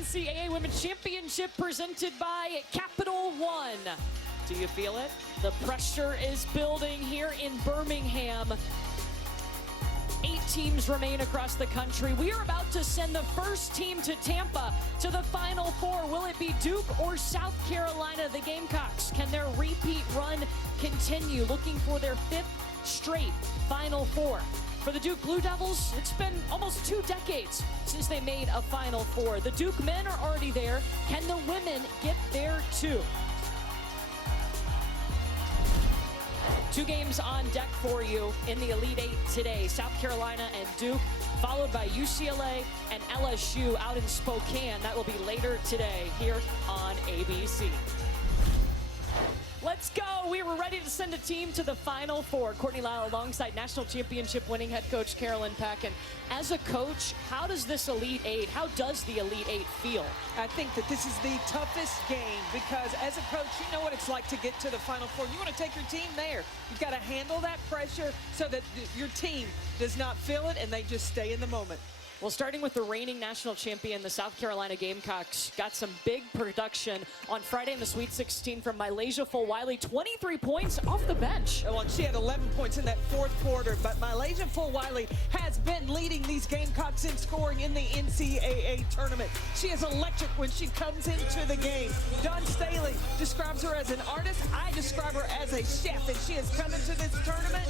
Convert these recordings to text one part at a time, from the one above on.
NCAA Women's Championship presented by Capital One. Do you feel it? The pressure is building here in Birmingham. 8 teams remain across the country. We are about to send the first team to Tampa to the Final Four. Will it be Duke or South Carolina? The Gamecocks, can their repeat run continue? Looking for their 5th straight Final Four. For the Duke Blue Devils, it's been almost 2 decades since they made a Final Four. The Duke men are already there. Can the women get there too? 2 games on deck for you in the Elite Eight today. South Carolina and Duke, followed by UCLA and LSU out in Spokane. That will be later today here on ABC. Let's go. We were ready to send a team to the Final Four. Courtney Lyle alongside national championship winning head coach Carolyn Peck. And as a coach, how does this Elite Eight, how does the Elite Eight feel? I think that this is the toughest game because as a coach, you know what it's like to get to the Final Four. You want to take your team there. You've got to handle that pressure so that your team does not feel it and they just stay in the moment. Well, starting with the reigning national champion, the South Carolina Gamecocks got some big production on Friday in the Sweet 16 from Mylasia Fulwiley. 23 points off the bench. Well, she had 11 points in that 4th quarter, but Mylasia Fulwiley has been leading these Gamecocks in scoring in the NCAA tournament. She is electric when she comes into the game. Dawn Staley describes her as an artist. I describe her as a chef, and she has come into this tournament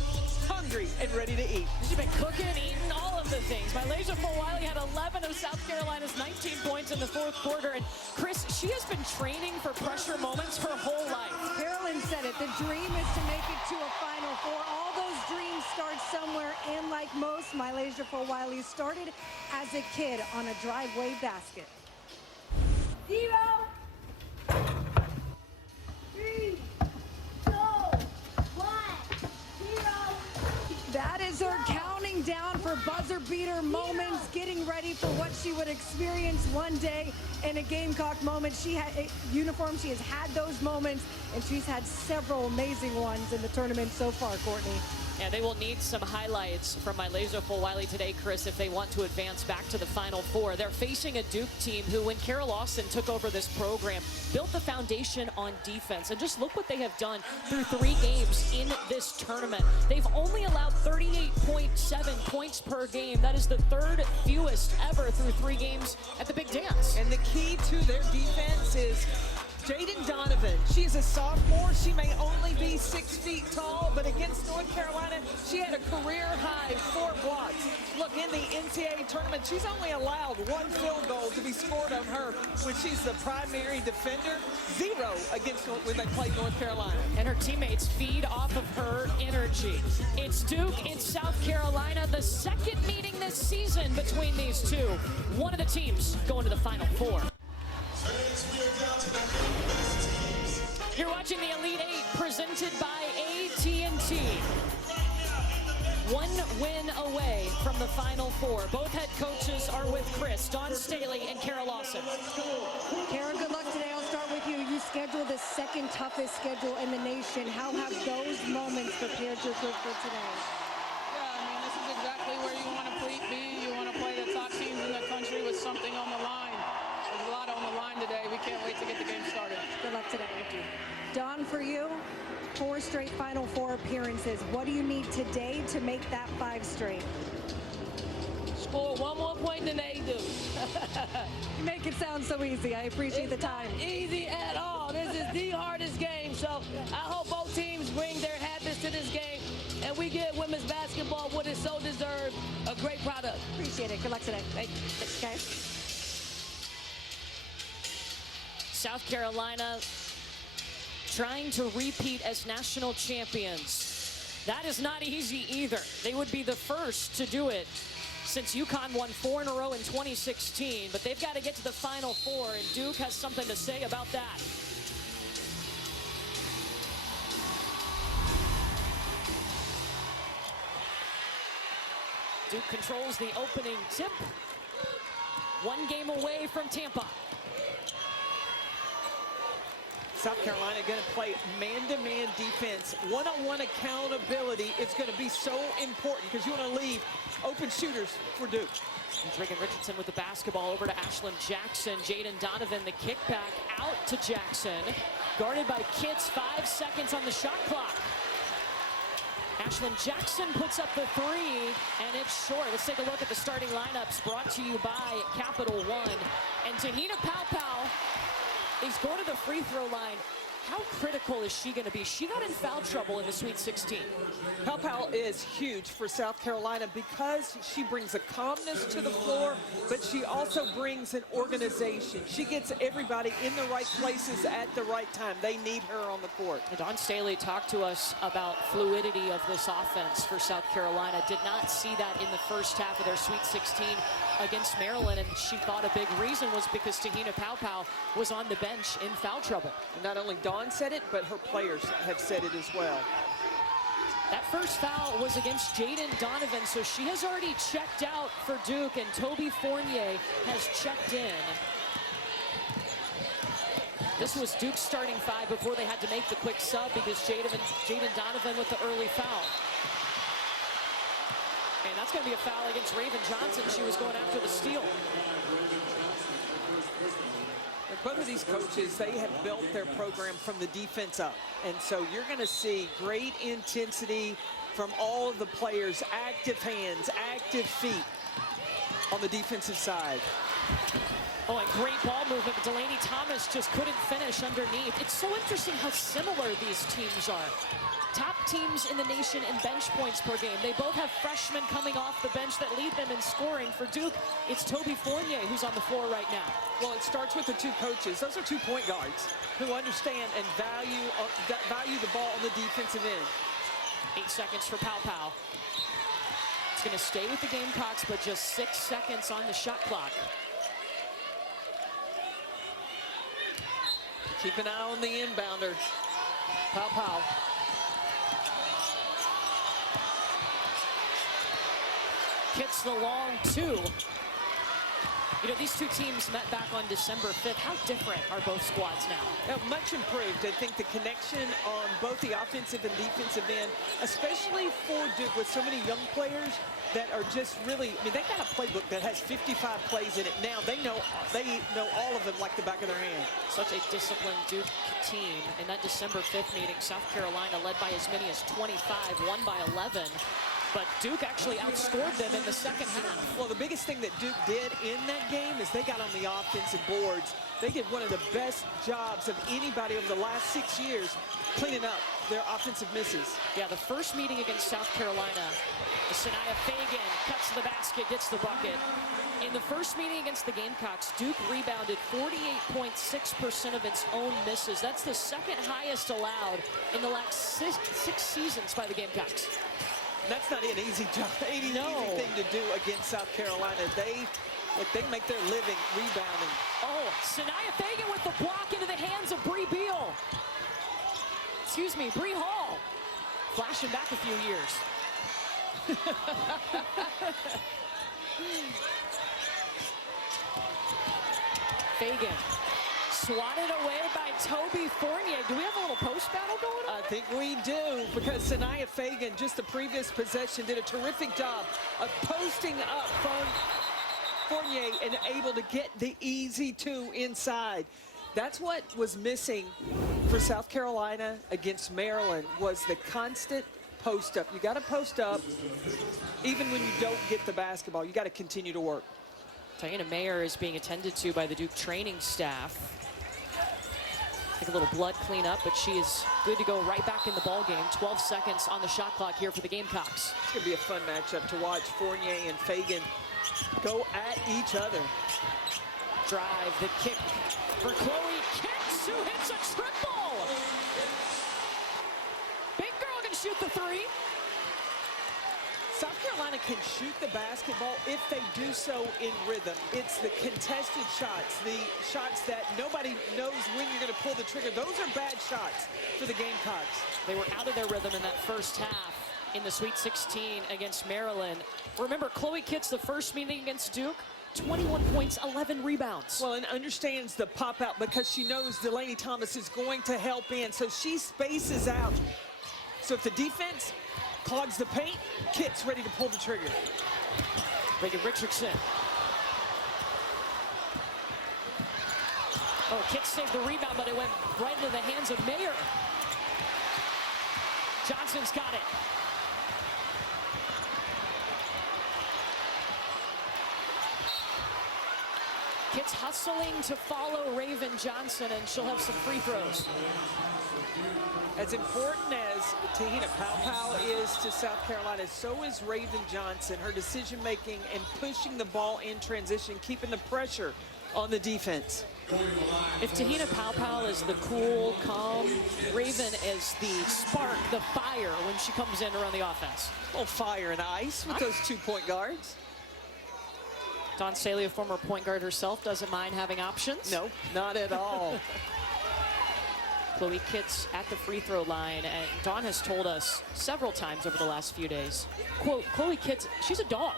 hungry and ready to eat. She's been cooking, eating, all of the things. Mylasia Fulwiley had 11 of South Carolina's 19 points in the 4th quarter. And Chris, she has been training for pressure moments her whole life. Carolyn said it. The dream is to make it to a Final Four. All those dreams start somewhere. And like most, Mylasia Fulwiley started as a kid on a driveway basket. 0, 3, 2, 1, 0. That is her counting down for buzzer beater moments, getting ready for what she would experience one day in a Gamecock moment. She had a uniform. She has had those moments, and she's had several amazing ones in the tournament so far, Courtney. Yeah, they will need some highlights from Mylasia Fulwiley today, Chris, if they want to advance back to the Final Four. They're facing a Duke team who, when Carol Lawson took over this program, built the foundation on defense. And just look what they have done through 3 games in this tournament. They've only allowed 38.7 points per game. That is the 3rd fewest ever through 3 games at the Big Dance. And the key to their defense is Jaden Donovan. She is a sophomore. She may only be 6 feet tall, but against North Carolina, she had a career-high 4 blocks. Look, in the NCAA tournament, she's only allowed 1 field goal to be scored on her when she's the primary defender. 0 against when they played North Carolina. And her teammates feed off of her energy. It's Duke, it's South Carolina, the 2nd meeting this season between these two. One of the teams going to the Final Four. You're watching the Elite Eight presented by AT&T. 1 win away from the Final Four. Both head coaches are with Chris, Dawn Staley, and Carol Lawson. Kara, good luck today. I'll start with you. You scheduled the 2nd toughest schedule in the nation. How have those moments prepared you for today? Yeah, I mean, this is exactly where you want to be. You want to play the top teams in the country with something on the line. There's a lot on the line today. We can't wait to get the game started. Good luck today. Thank you. Dawn, for you, 4 straight Final Four appearances. What do you need today to make that 5 straight? Score 1 more point than they do. You make it sound so easy. I appreciate the time. Not easy at all. This is the hardest game. So I hope both teams bring their habits to this game, and we give women's basketball what it so deserves, a great product. Appreciate it. Good luck today. Thank you. Thanks, guys. South Carolina trying to repeat as national champions. That is not easy either. They would be the first to do it since UConn won 4 in a row in 2016, but they've got to get to the Final Four, and Duke has something to say about that. Duke controls the opening tip. 1 game away from Tampa. South Carolina going to play man-to-man defense. One-on-one accountability is going to be so important because you want to leave open shooters for Duke. Dragan Richardson with the basketball over to Ashlyn Jackson. Jaden Donovan, the kickback out to Jackson. Guarded by Kitts, 5 seconds on the shot clock. Ashlyn Jackson puts up the three, and it's short. Let's take a look at the starting lineups brought to you by Capital One. And Tahina Paopao is going to the free throw line. How critical is she going to be? She got in foul trouble in the Sweet 16. Paopao is huge for South Carolina because she brings a calmness to the floor, but she also brings an organization. She gets everybody in the right places at the right time. They need her on the court. Don Staley talked to us about fluidity of this offense for South Carolina. Did not see that in the first half of their Sweet 16 against Maryland, and she thought a big reason was because Tahina Paopao was on the bench in foul trouble. And not only Dawn said it, but her players have said it as well. That first foul was against Jaden Donovan, so she has already checked out for Duke, and Toby Fournier has checked in. This was Duke's starting five before they had to make the quick sub because Jaden Donovan with the early foul. And that's going to be a foul against Raven Johnson. She was going after the steal. Both of these coaches, they have built their program from the defense up. And so you're going to see great intensity from all of the players, active hands, active feet on the defensive side. Oh, and great ball movement, but Delaney Thomas just couldn't finish underneath. It's so interesting how similar these teams are. Top teams in the nation in bench points per game. They both have freshmen coming off the bench that lead them in scoring. For Duke, it's Toby Fournier who's on the floor right now. Well, it starts with the two coaches. Those are 2 point guards who understand and value the ball on the defensive end. 8 seconds for Paopao. It's going to stay with the Gamecocks, but just 6 seconds on the shot clock. Keep an eye on the inbounder. Paopao. Kitts the long two. You know, these two teams met back on December 5th. How different are both squads now? Much improved. I think the connection on both the offensive and defensive end, especially for Duke with so many young players that are just really, I mean, they got a playbook that has 55 plays in it now. They know all of them like the back of their hand. Such a disciplined Duke team. In that December 5th meeting, South Carolina led by as many as 25, won by 11. But Duke actually outscored them in the second half. Well, the biggest thing that Duke did in that game is they got on the offensive boards. They did one of the best jobs of anybody over the last 6 years cleaning up their offensive misses. Yeah, the first meeting against South Carolina, Sanaya Fagan cuts to the basket, gets the bucket. In the first meeting against the Gamecocks, Duke rebounded 48.6% of its own misses. That's the second highest allowed in the last six seasons by the Gamecocks. That's not an easy job, easy thing to do against South Carolina. They make their living rebounding. Oh, Sanaya Fagan with the block into the hands of Bree Beal. Excuse me, Bree Hall. Flashing back a few years. Fagan swatted away by Toby Fournier. Do we have a little post battle going on? I think we do, because Sanaya Fagan, just the previous possession, did a terrific job of posting up from Fournier and able to get the easy two inside. That's what was missing for South Carolina against Maryland, was the constant post up. You got to post up even when you don't get the basketball. You got to continue to work. Tiana Mayer is being attended to by the Duke training staff. Take a little blood cleanup, but she is good to go right back in the ball game. 12 seconds on the shot clock here for the Gamecocks. It's going to be a fun matchup to watch. Fournier and Fagan go at each other. Drive, the kick for Chloe Kitts, who hits a triple. Big girl can shoot the three. South Carolina can shoot the basketball if they do so in rhythm. It's the contested shots, the shots that nobody knows when you're going to pull the trigger. Those are bad shots for the Gamecocks. They were out of their rhythm in that first half in the Sweet 16 against Maryland. Remember, Chloe Kitts, the first meeting against Duke, 21 points, 11 rebounds. Well, and understands the pop out because she knows Delaney Thomas is going to help in, so she spaces out. So if the defense clogs the paint, Kit's ready to pull the trigger. Reagan Richardson. Oh, Kit saved the rebound, but it went right into the hands of Mayer. Johnson's got it. Kit's hustling to follow Raven Johnson, and she'll have some free throws. As important as Tahina Paopao is to South Carolina, so is Raven Johnson. Her decision-making and pushing the ball in transition, keeping the pressure on the defense. If Tahina Paopao is the cool, calm, Raven is the spark, the fire when she comes in to run the offense. Oh, fire and ice with those 2-point guards. Dawn Staley, a former point guard herself, doesn't mind having options. No, not at all. Chloe Kitts at the free throw line, and Dawn has told us several times over the last few days, quote, Chloe Kitts, she's a dog.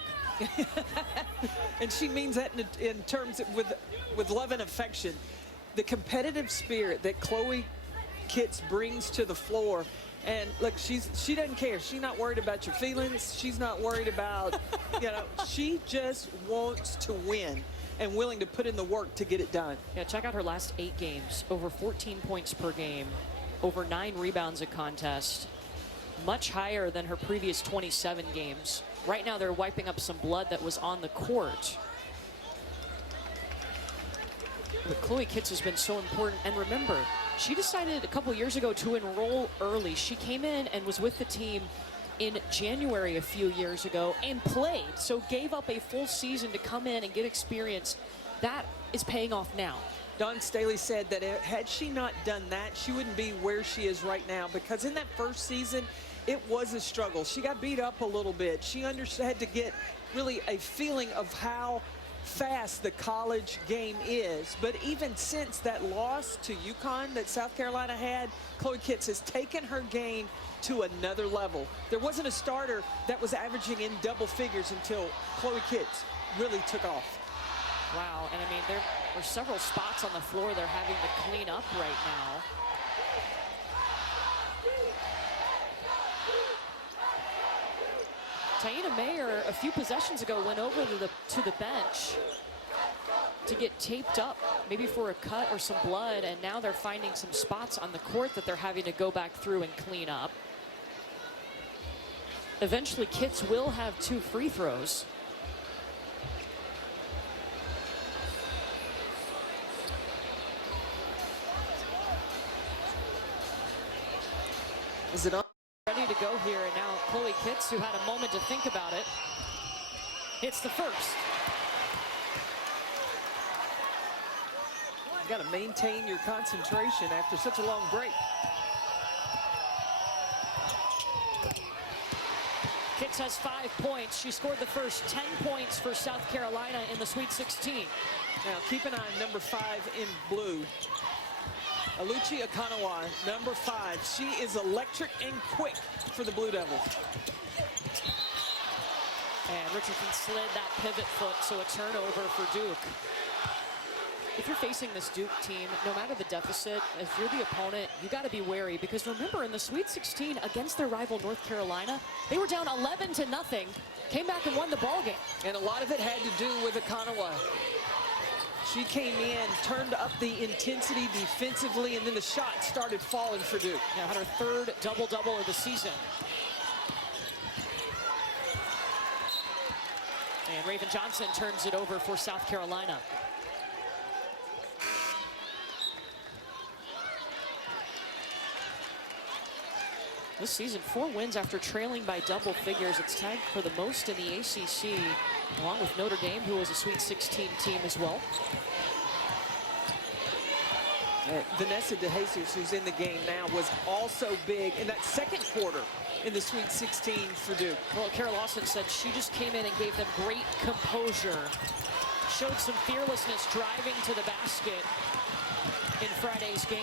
And she means that in terms of with love and affection. The competitive spirit that Chloe Kitts brings to the floor. And look, she doesn't care. She's not worried about your feelings. She's not worried about, she just wants to win and willing to put in the work to get it done. Yeah, check out her last 8 games. Over 14 points per game, over 9 rebounds a contest, much higher than her previous 27 games. Right now, they're wiping up some blood that was on the court. But Chloe Kitts has been so important. And remember, she decided a couple years ago to enroll early. She came in and was with the team in January a few years ago and played. So gave up a full season to come in and get experience. That is paying off now. Dawn Staley said that had she not done that, she wouldn't be where she is right now, because in that first season, it was a struggle. She got beat up a little bit. She had to get really a feeling of how fast the college game is. But even since that loss to UConn that South Carolina had, Chloe Kitts has taken her game to another level. There wasn't a starter that was averaging in double figures until Chloe Kitts really took off. Wow, and I mean, there were several spots on the floor they're having to clean up right now. Taina Mayer, a few possessions ago, went over to the bench to get taped up, maybe for a cut or some blood, and now they're finding some spots on the court that they're having to go back through and clean up. Eventually, Kitts will have 2 free throws. Is it on? Ready to go here, and now Chloe Kitts, who had a moment to think about it, hits the first. You got to maintain your concentration after such a long break. Kitts has 5 points. She scored the first 10 points for South Carolina in the Sweet 16. Now keep an eye on number 5 in blue. Aluchi Akanawa, number 5. She is electric and quick for the Blue Devils. And Richardson slid that pivot foot, so a turnover for Duke. If you're facing this Duke team, no matter the deficit, if you're the opponent, you got to be wary, because remember, in the Sweet 16 against their rival North Carolina, they were down 11-0, came back and won the ball game. And a lot of it had to do with Akanawa. She came in, turned up the intensity defensively, and then the shot started falling for Duke. Now had her 3rd double-double of the season. And Raven Johnson turns it over for South Carolina. This season, 4 wins after trailing by double figures. It's tagged for the most in the ACC, along with Notre Dame, who was a Sweet 16 team as well. Vanessa DeJesus, who's in the game now, was also big in that second quarter in the Sweet 16 for Duke. Well, Kara Lawson said she just came in and gave them great composure. Showed some fearlessness driving to the basket in Friday's game.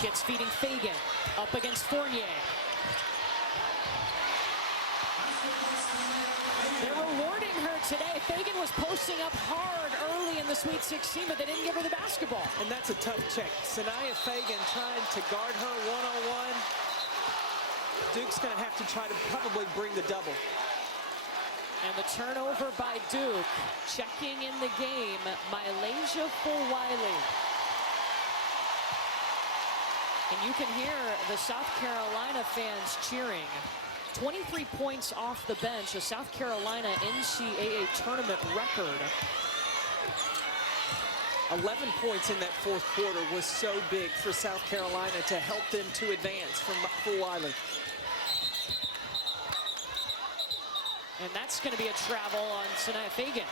Kits feeding Fagan, up against Fournier. They're rewarding her today. Fagan was posting up hard early in the Sweet 16, but they didn't give her the basketball. And that's a tough check. Sanaya Fagan trying to guard her one-on-one. Duke's going to have to try to probably bring the double. And the turnover by Duke. Checking in the game, Mylasia Fulwiley. And you can hear the South Carolina fans cheering. 23 points off the bench, a South Carolina NCAA tournament record. 11 points in that fourth quarter was so big for South Carolina to help them to advance from Fulwiley. And that's going to be a travel on Sanaya Fagan.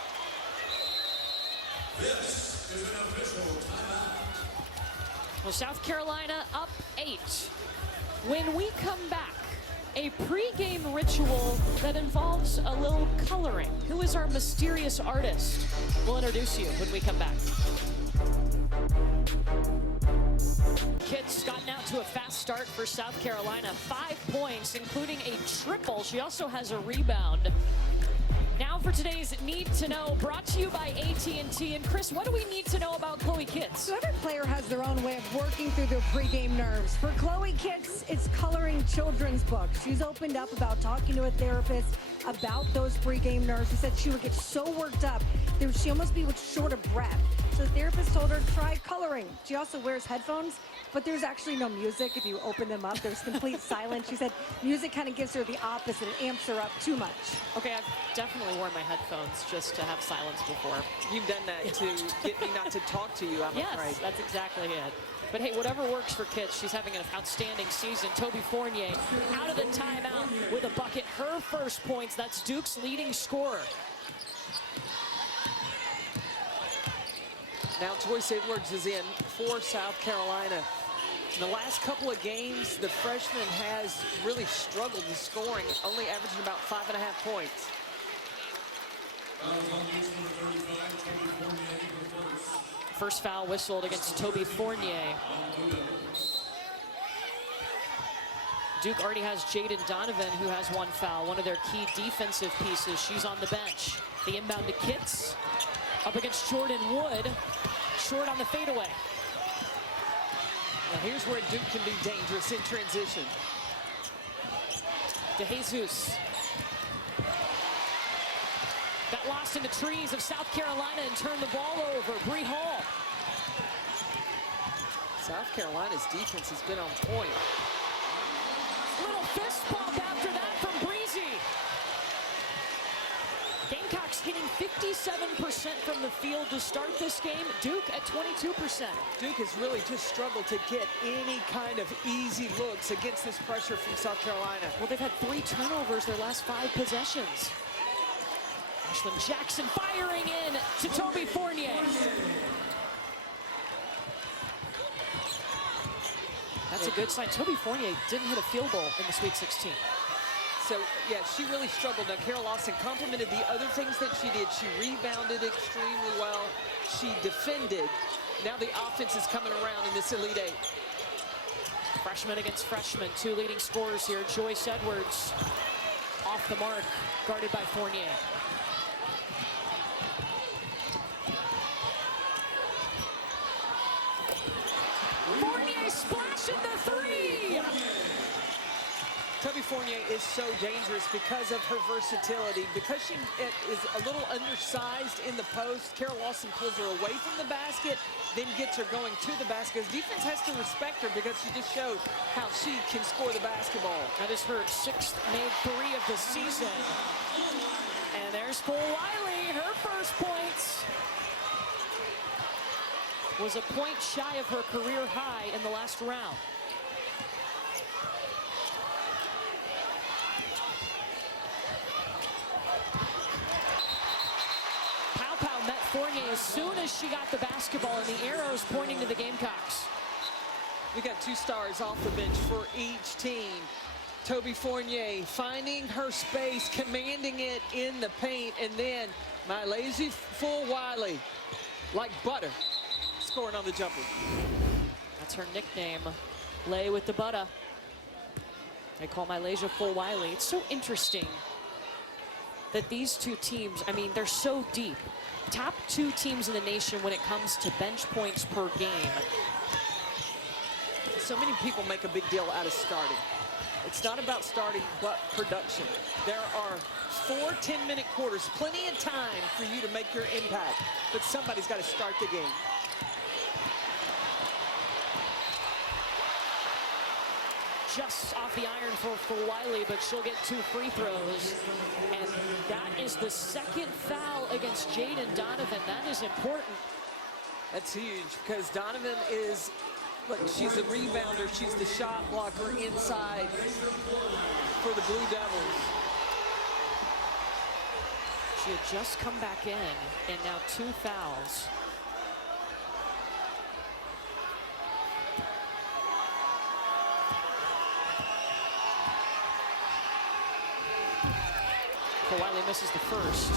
This is an official timeout. Well, South Carolina up 8. When we come back, a pregame ritual that involves a little coloring. Who is our mysterious artist? We'll introduce you when we come back. Kits gotten out to a fast start for South Carolina. 5 points, including a triple. She also has a rebound. Now for today's Need to Know, brought to you by AT&T. And Chris, what do we need to know about Chloe Kits? So every player has their own way of working through their pregame nerves. For Chloe Kits, it's coloring children's books. She's opened up about talking to a therapist about those pregame nerves. She said she would get so worked up that she almost be short of breath. So the therapist told her, try coloring. She also wears headphones, but there's actually no music. If you open them up, there's complete silence. She said music kind of gives her the opposite. It amps her up too much. Okay, I've definitely worn my headphones just to have silence before. You've done that to get me not to talk to you, I'm afraid. Yes, that's exactly it. But hey, whatever works for Kits, she's having an outstanding season. Toby Fournier out of the timeout with a bucket. Her first points, that's Duke's leading scorer. Now Joyce Edwards is in for South Carolina. In the last couple of games, the freshman has really struggled in scoring, only averaging about 5.5 points. First foul whistled against Toby Fournier. Duke already has Jaden Donovan, who has 1 foul, one of their key defensive pieces. She's on the bench. The inbound to Kits, up against Jordan Wood, short on the fadeaway. Now here's where Duke can be dangerous in transition. De Jesus. Got lost in the trees of South Carolina and turned the ball over. Bree Hall. South Carolina's defense has been on point. Little fist bump after that from Breezy. Gamecocks hitting 57% from the field to start this game. Duke at 22%. Duke has really just struggled to get any kind of easy looks against this pressure from South Carolina. Well, they've had 3 turnovers their last 5 possessions. Ashlyn Jackson firing in to Toby Fournier. That's a good sign. Toby Fournier didn't hit a field goal in the Sweet 16. So, yeah, she really struggled. Now, Carol Lawson complimented the other things that she did. She rebounded extremely well. She defended. Now the offense is coming around in this Elite Eight. Freshman against freshman. 2 leading scorers here. Joyce Edwards off the mark, guarded by Fournier. Fournier splashing the 3! Toby Fournier is so dangerous because of her versatility. Because she is a little undersized in the post, Carol Lawson pulls her away from the basket, then gets her going to the basket. Defense has to respect her because she just showed how she can score the basketball. That is her 6th made 3 of the season. And there's Fulwiley, her first points. Was a point shy of her career high in the last round. Fournier as soon as she got the basketball, and the arrows pointing to the Gamecocks. We got 2 stars off the bench for each team. Toby Fournier finding her space, commanding it in the paint, and then Mylasia Fulwiley, like butter, scoring on the jumper. That's her nickname. Lay with the butter. They call Malaysia full Wiley. It's so interesting that these two teams, I mean, they're so deep. Top 2 teams in the nation when it comes to bench points per game. So many people make a big deal out of starting. It's not about starting, but production. There are 4 10-minute quarters, plenty of time for you to make your impact, but somebody's got to start the game. Just off the iron for Wiley, but she'll get 2 free throws. And that is the second foul against Jaden Donovan. That is important. That's huge because Donovan is, look, she's a rebounder. She's the shot blocker inside for the Blue Devils. She had just come back in, and now 2 fouls. Wiley misses the first.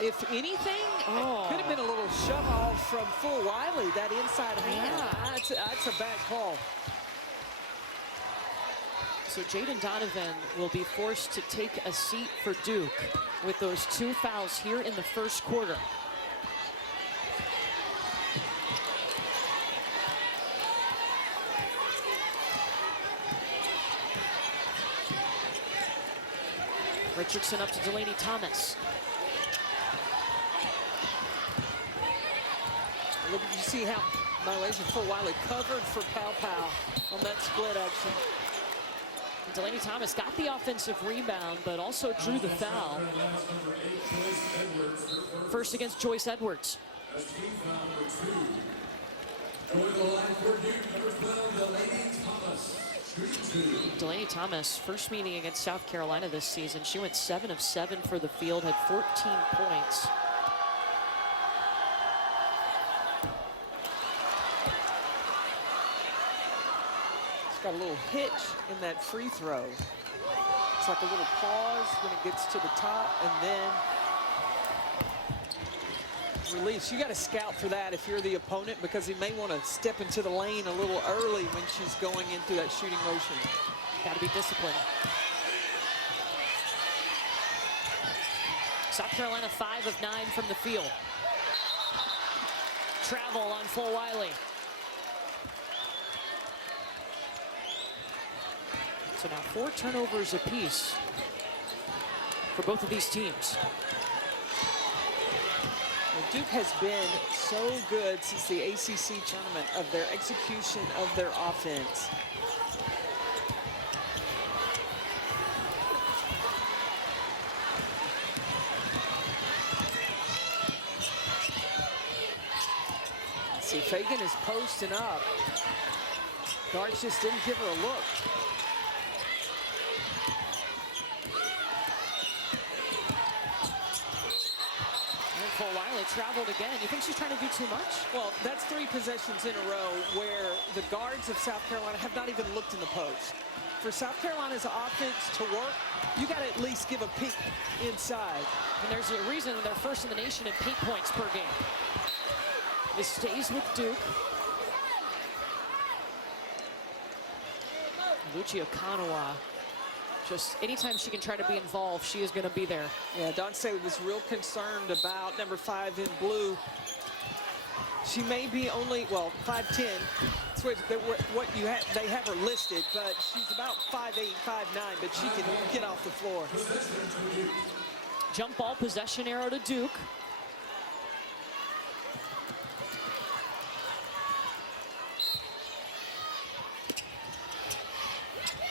If anything, it could have been a little shove off from full Wiley, that inside hand. Yeah. That's a bad call. So Jaden Donovan will be forced to take a seat for Duke with those 2 fouls here in the first quarter. Richardson up to Delaney Thomas. Look, you see how Malaysia full Wiley covered for Pow Pow on that split action. And Delaney Thomas got the offensive rebound, but also drew the foul. First against Joyce Edwards. Delaney Thomas, first meeting against South Carolina this season. She went 7 of 7 for the field, had 14 points. It's got a little hitch in that free throw. It's like a little pause when it gets to the top and then release. You got to scout for that if you're the opponent because he may want to step into the lane a little early when she's going into that shooting motion. Got to be disciplined. South Carolina 5 of 9 from the field. Travel on full Wiley. So now 4 turnovers apiece for both of these teams. Duke has been so good since the ACC tournament of their execution of their offense. See, Fagan is posting up. Guards just didn't give her a look. Full Wiley traveled again. You think she's trying to do too much? Well, that's 3 possessions in a row where the guards of South Carolina have not even looked in the post. For South Carolina's offense to work, you got to at least give a peek inside. And there's a reason they're first in the nation in paint points per game. This stays with Duke. Lucia Kanawa. Just anytime she can try to be involved, she is going to be there. Yeah, Donce was real concerned about number 5 in blue. She may be only, well, 5'10". That's what you have, they have her listed, but she's about 5'8", 5'9", but she can get off the floor. Jump ball possession arrow to Duke.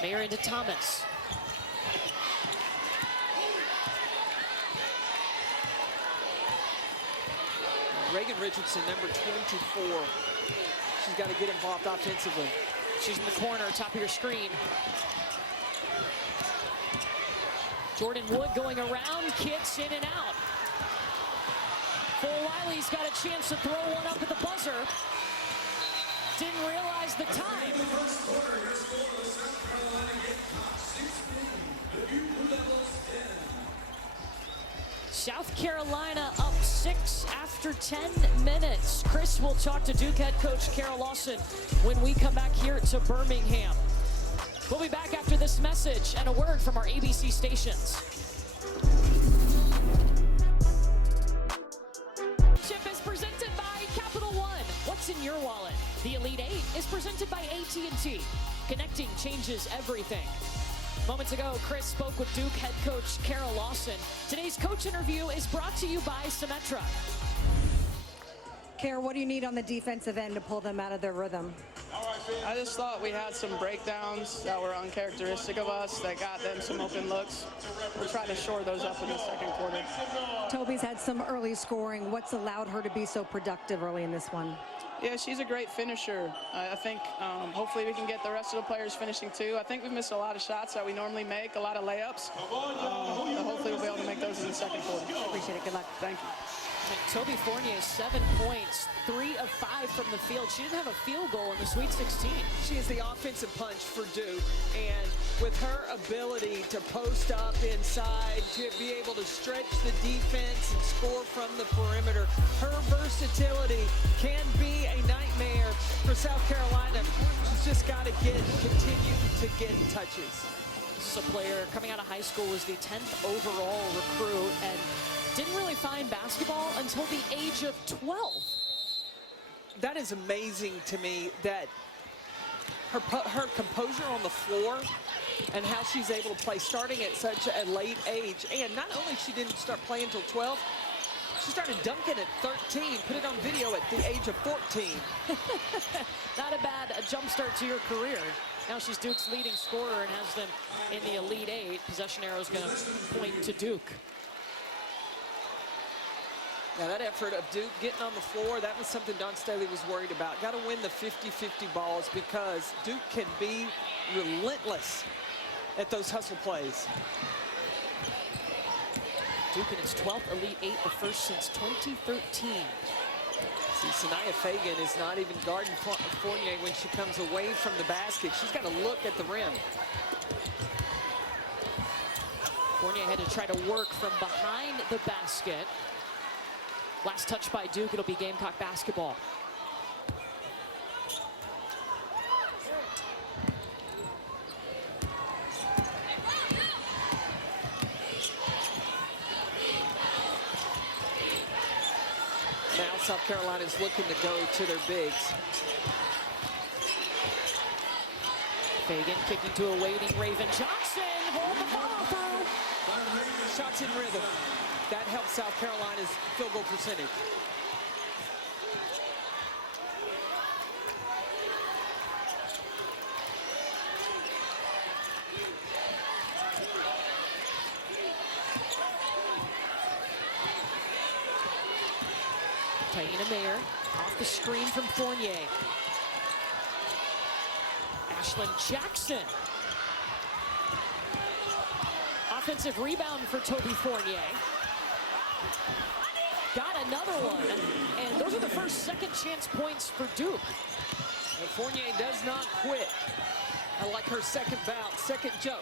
Mayer into Thomas. Reagan Richardson, number 24. She's got to get involved offensively. She's in the corner, top of your screen. Jordan Wood going around, kicks in and out. Full Wiley's got a chance to throw one up at the buzzer. Didn't realize the time. In the first quarter, your score was South Carolina Gamecocks 16, the Blue Devils 10. South Carolina up 6 after 10 minutes. Chris will talk to Duke head coach Carol Lawson when we come back here to Birmingham. We'll be back after this message and a word from our ABC stations. Chip is presented by Capital One. What's in your wallet? The Elite Eight is presented by AT&T. Connecting changes everything. Moments ago, Chris spoke with Duke head coach Carol Lawson. Today's coach interview is brought to you by Symetra. Carol, what do you need on the defensive end to pull them out of their rhythm? I just thought we had some breakdowns that were uncharacteristic of us that got them some open looks. We'll try to shore those up in the second quarter. Toby's had some early scoring. What's allowed her to be so productive early in this one? Yeah, she's a great finisher. I think hopefully we can get the rest of the players finishing too. I think we've missed a lot of shots that we normally make, a lot of layups. Hopefully we'll be able to make those in the second quarter. Appreciate it. Good luck. Thank you. Toby Fournier, 7 points, 3 of 5 from the field. She didn't have a field goal in the Sweet 16. She is the offensive punch for Duke, and with her ability to post up inside, to be able to stretch the defense and score from the perimeter, her versatility can be a nightmare for South Carolina. She's just got to continue to get touches. This is a player coming out of high school, was the 10th overall recruit, and didn't really find basketball until the age of 12. That is amazing to me, that her composure on the floor and how she's able to play starting at such a late age. And not only she didn't start playing until 12, she started dunking at 13, put it on video at the age of 14. Not a bad jump start to your career. Now she's Duke's leading scorer and has them in the Elite Eight. Possession arrow is going to point to Duke. Now that effort of Duke getting on the floor, that was something Don Staley was worried about. Got to win the 50-50 balls because Duke can be relentless at those hustle plays. Duke in its 12th Elite Eight, the first since 2013. See, Sanaya Fagan is not even guarding Fournier when she comes away from the basket. She's got to look at the rim. Fournier had to try to work from behind the basket. Last touch by Duke, it'll be Gamecock basketball. Now South Carolina is looking to go to their bigs. Fagan kicking to a waiting Raven Johnson. Hold the follow through. Shots in rhythm. That helps South Carolina's field goal percentage. Taina Mayer off the screen from Fournier. Ashlyn Jackson. Offensive rebound for Toby Fournier. Got another one. And those are the first second chance points for Duke. And Fournier does not quit. I like her second bounce, second jump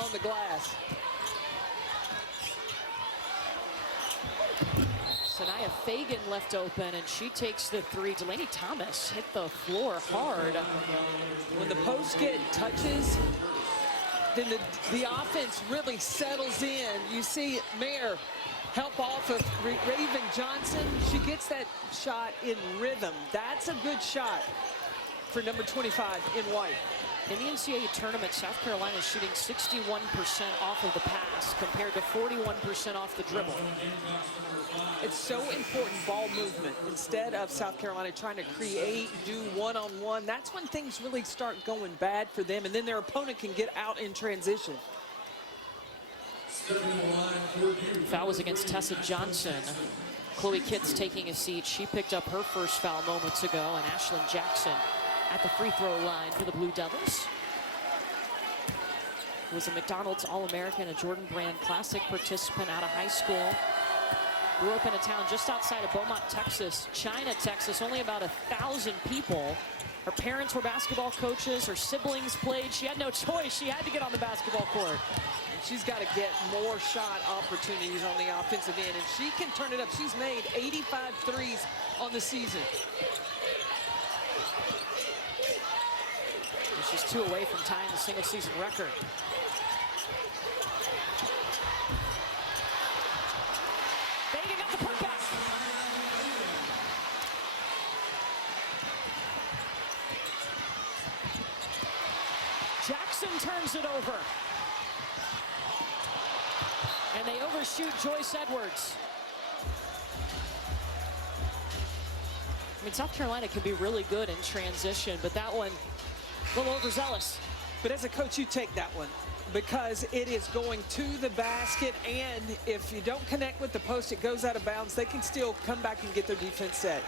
on the glass. Sanaya Fagan left open, and she takes the three. Delaney Thomas hit the floor hard. When the posts get touches, then the offense really settles in. You see Mayer help off of Raven Johnson. She gets that shot in rhythm. That's a good shot for number 25 in white. In the NCAA tournament, South Carolina is shooting 61% off of the pass compared to 41% off the dribble. It's so important, ball movement. Instead of South Carolina trying to create, do one-on-one, that's when things really start going bad for them, and then their opponent can get out in transition. Foul was against Tessa Johnson. Chloe Kitt's taking a seat. She picked up her first foul moments ago, and Ashlyn Jackson at the free throw line for the Blue Devils. Was a McDonald's All-American, a Jordan Brand Classic participant out of high school. Grew up in a town just outside of Beaumont, Texas, China, Texas, only about 1,000 people. Her parents were basketball coaches. Her siblings played. She had no choice. She had to get on the basketball court. And she's got to get more shot opportunities on the offensive end, and she can turn it up. She's made 85 threes on the season. And she's 2 away from tying the single season record. Vega got the putback. Jackson turns it over. And they overshoot Joyce Edwards. I mean, South Carolina can be really good in transition, but that one, a little overzealous. But as a coach, you take that one because it is going to the basket, and if you don't connect with the post, it goes out of bounds. They can still come back and get their defense set.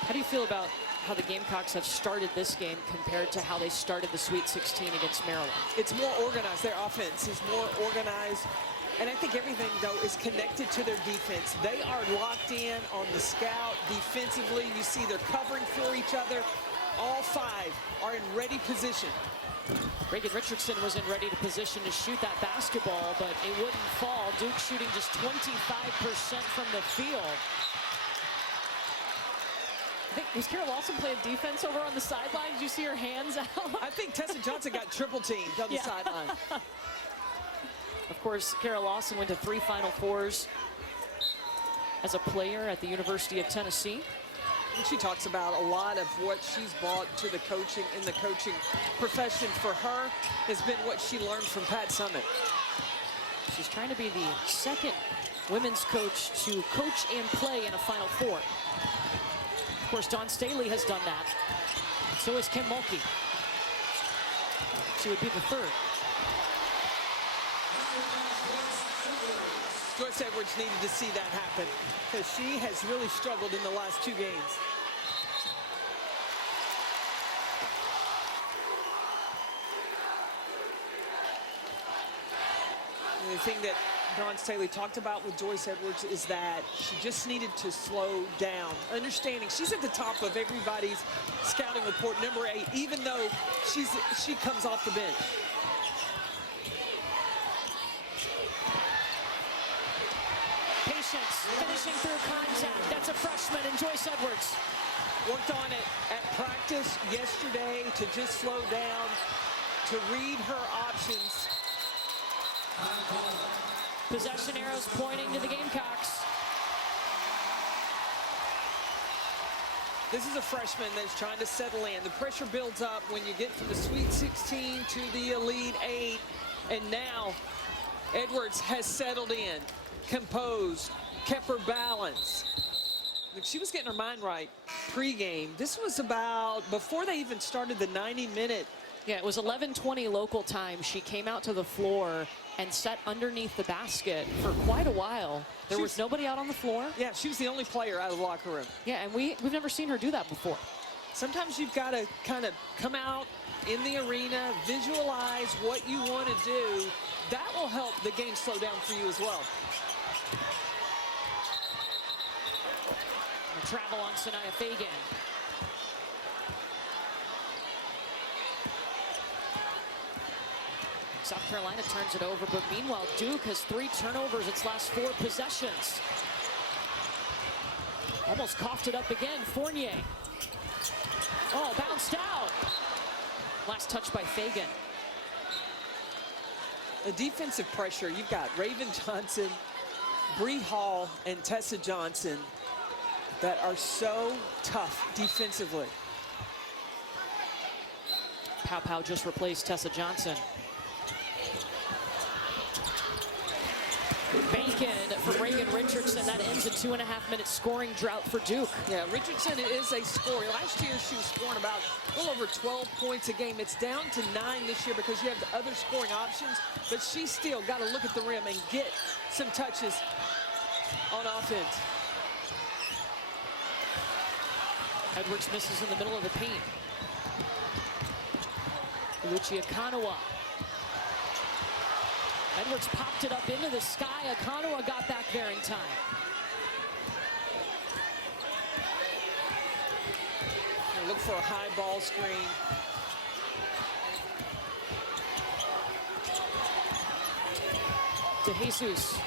How do you feel about how the Gamecocks have started this game compared to how they started the Sweet 16 against Maryland? It's more organized. Their offense is more organized. And I think everything, though, is connected to their defense. They are locked in on the scout defensively. You see they're covering for each other. All 5 are in ready position. Reagan Richardson was in ready to position to shoot that basketball, but it wouldn't fall. Duke shooting just 25% from the field. I think, was Kara Lawson playing defense over on the sideline? Did you see her hands out? I think Tessa Johnson got triple teamed on the sideline. Of course, Kara Lawson went to 3 Final Fours as a player at the University of Tennessee. And she talks about a lot of what she's brought to the coaching in the coaching profession. For her has been what she learned from Pat Summitt. She's trying to be the 2nd women's coach to coach and play in a Final Four. Of course, Dawn Staley has done that. So is Kim Mulkey. She would be the 3rd. Joyce Edwards needed to see that happen because she has really struggled in the last 2 games. And the thing that Dawn Staley talked about with Joyce Edwards is that she just needed to slow down. Understanding she's at the top of everybody's scouting report, number 8, even though she comes off the bench. Finishing through contact. That's a freshman in Joyce Edwards. Worked on it at practice yesterday to just slow down, to read her options. Possession arrows pointing to the Gamecocks. This is a freshman that's trying to settle in. The pressure builds up when you get from the Sweet 16 to the Elite 8. And now Edwards has settled in, composed, kept her balance. She was getting her mind right pregame. This was about before they even started the 90-minute. Yeah, it was 11:20 local time. She came out to the floor and sat underneath the basket for quite a while. There was nobody out on the floor. Yeah, she was the only player out of the locker room. Yeah, and we've never seen her do that before. Sometimes you've got to kind of come out in the arena, visualize what you want to do. That will help the game slow down for you as well. Travel on Sanaya Fagan. South Carolina turns it over, but meanwhile, Duke has 3 turnovers its last 4 possessions. Almost coughed it up again, Fournier. Oh, bounced out. Last touch by Fagan. The defensive pressure, you've got Raven Johnson, Bree Hall, and Tessa Johnson that are so tough defensively. Pow Pow just replaced Tessa Johnson. Bacon for Reagan Richardson. That ends a 2.5-minute scoring drought for Duke. Yeah, Richardson is a scorer. Last year she was scoring about a little over 12 points a game. It's down to 9 this year because you have the other scoring options, but she's still got to look at the rim and get some touches on offense. Edwards misses in the middle of the paint. Lucia Kanawa. Edwards popped it up into the sky. Kanawa got back there in time. for a high ball screen. To Jesus.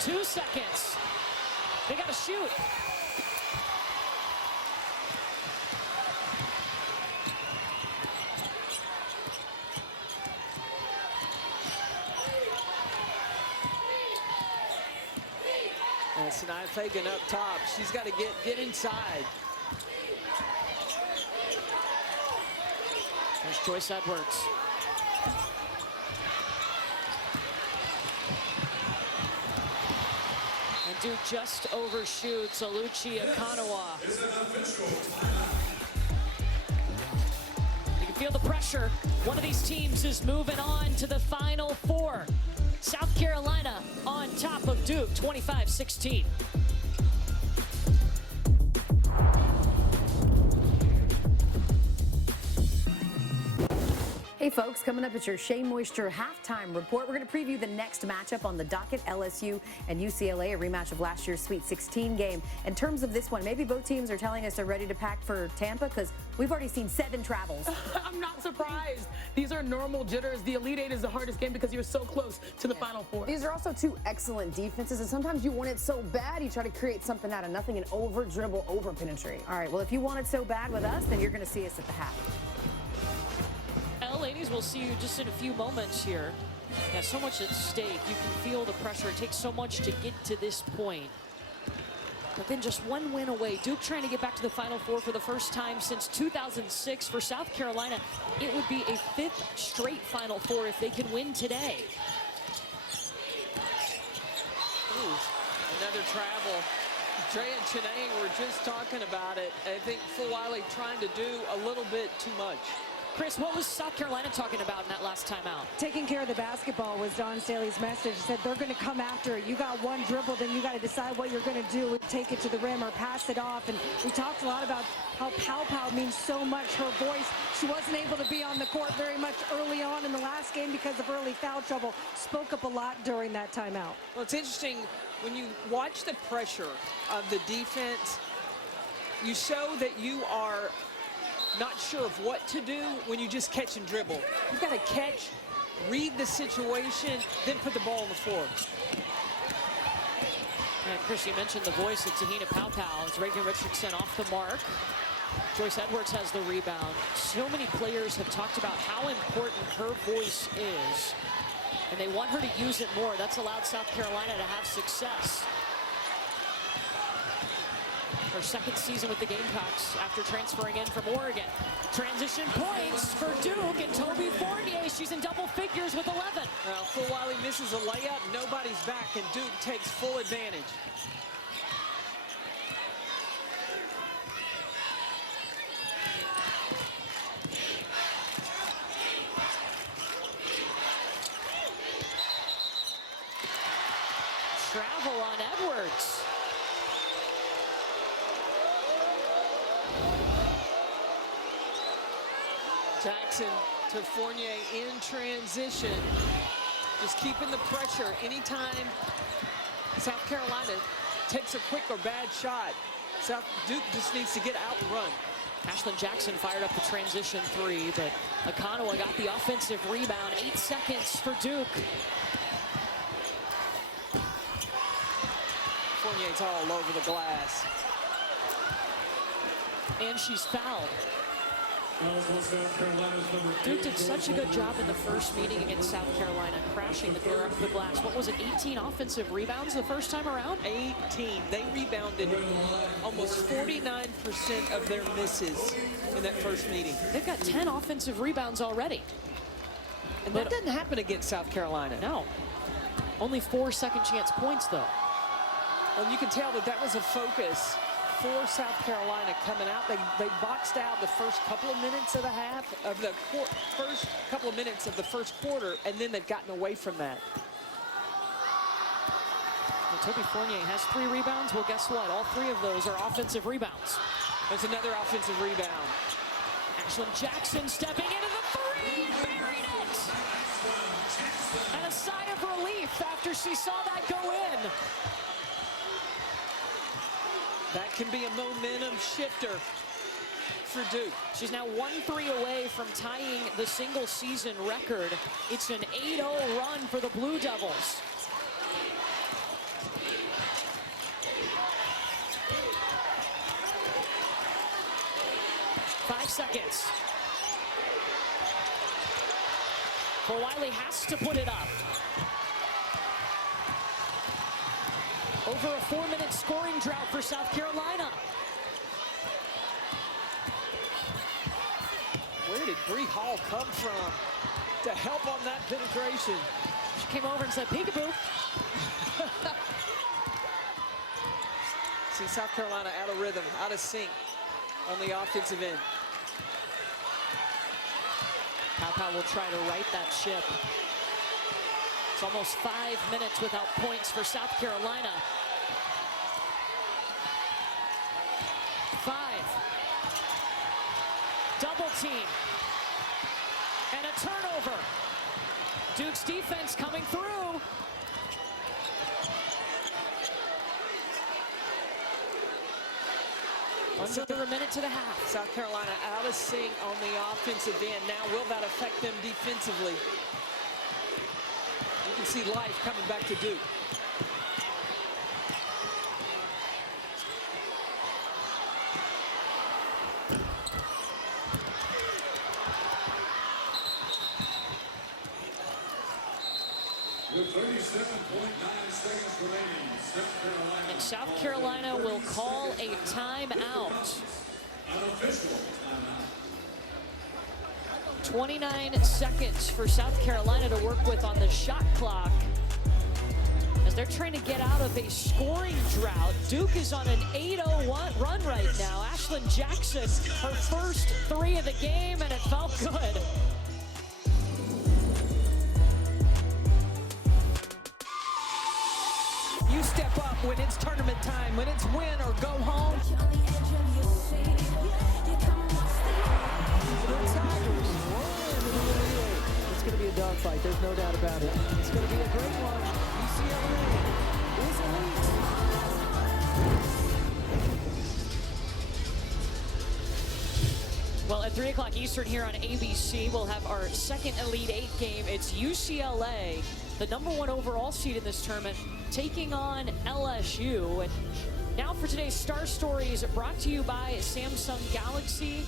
2 seconds. They got to shoot. Sanaya Fagan up top. She's got to get inside. There's Joyce Edwards. And Duke just overshoots Oluchi Akanawa. You can feel the pressure. One of these teams is moving on to the Final Four. South Carolina on top of Duke, 25-16. Hey folks, coming up at your Shea Moisture halftime report, we're going to preview the next matchup on the docket, LSU and UCLA, a rematch of last year's Sweet 16 game. In terms of this one, maybe both teams are telling us they're ready to pack for Tampa because we've already seen 7 travels. I'm not surprised. These are normal jitters. The Elite Eight is the hardest game because you're so close to the Final Four. These are also 2 excellent defenses, and sometimes you want it so bad, you try to create something out of nothing and over-dribble, over-penetrate. All right, well, if you want it so bad with us, then you're going to see us at the half. Ladies, we'll see you just in a few moments here. Yeah, so much at stake. You can feel the pressure. It takes so much to get to this point. But then just one win away. Duke trying to get back to the Final Four for the first time since 2006. For South Carolina, it would be a 5th straight Final Four if they can win today. Ooh, another travel. Dre and Chene were just talking about it. I think Fulwiley trying to do a little bit too much. Chris, what was South Carolina talking about in that last timeout? Taking care of the basketball was Don Staley's message. He said they're going to come after it. You got one dribble, then you got to decide what you're going to do. Take it to the rim or pass it off. And we talked a lot about how pow-pow means so much. Her voice, she wasn't able to be on the court very much early on in the last game because of early foul trouble. Spoke up a lot during that timeout. Well, it's interesting when you watch the pressure of the defense, you show that you are not sure of what to do when you just catch and dribble. You've got to catch, read the situation, then put the ball on the floor. And Chris, you mentioned the voice of Tahina Pow-Pow. It's Reagan Richardson off the mark. Joyce Edwards has the rebound. So many players have talked about how important her voice is, and they want her to use it more. That's allowed South Carolina to have success. Her 2nd season with the Gamecocks after transferring in from Oregon. Transition points for Duke, and Toby Fournier, she's in double figures with 11. Now, Fulwiley misses a layup, nobody's back, and Duke takes full advantage. Travel on Edwards. Jackson to Fournier in transition. Just keeping the pressure. Anytime South Carolina takes a quick or bad shot, Duke just needs to get out and run. Ashlyn Jackson fired up the transition 3, but Akanawa got the offensive rebound. 8 seconds for Duke. Fournier's all over the glass. And she's fouled. Duke did such a good job in the first meeting against South Carolina, crashing the glass. What was it, 18 offensive rebounds the first time around? 18. They rebounded almost 49% of their misses in that first meeting. They've got 10 offensive rebounds already. And that doesn't happen against South Carolina. No. Only 4 second chance points, though. Well, you can tell that was a focus for South Carolina coming out. They boxed out the first couple of minutes of the half, of the first couple of minutes of the first quarter, and then they've gotten away from that. Well, Toby Fournier has 3 rebounds. Well, guess what? All 3 of those are offensive rebounds. There's another offensive rebound. Ashlyn Jackson stepping into the 3, buried it! And a sigh of relief after she saw that go in. That can be a momentum shifter for Duke. She's now 1-3 away from tying the single season record. It's an 8-0 run for the Blue Devils. Five seconds. For Wiley has to put it up. Over a 4-minute scoring drought for South Carolina. Where did Bree Hall come from to help on that penetration? She came over and said, peekaboo. See South Carolina out of rhythm, out of sync on the offensive end. Pow will try to right that ship. It's almost 5 minutes without points for South Carolina. 5. Double team. And a turnover. Duke's defense coming through. Under a minute to the half. South Carolina out of sync on the offensive end. Now, will that affect them defensively? You can see life coming back to Duke. With 37.9 seconds remaining, And South Carolina will call a timeout. An official timeout. 29 seconds for South Carolina to work with on the shot clock as they're trying to get out of a scoring drought. Duke is on an 8-0 run right now. Ashlyn Jackson, her first 3 of the game, and it felt good. You step up when it's tournament time, when it's win or go home. It's going to be a dogfight, there's no doubt about it. It's going to be a great one. UCLA is elite. Well, at 3 o'clock Eastern here on ABC, we'll have our second Elite Eight game. It's UCLA, the number 1 overall seed in this tournament, taking on LSU. And now for today's Star Stories, brought to you by Samsung Galaxy.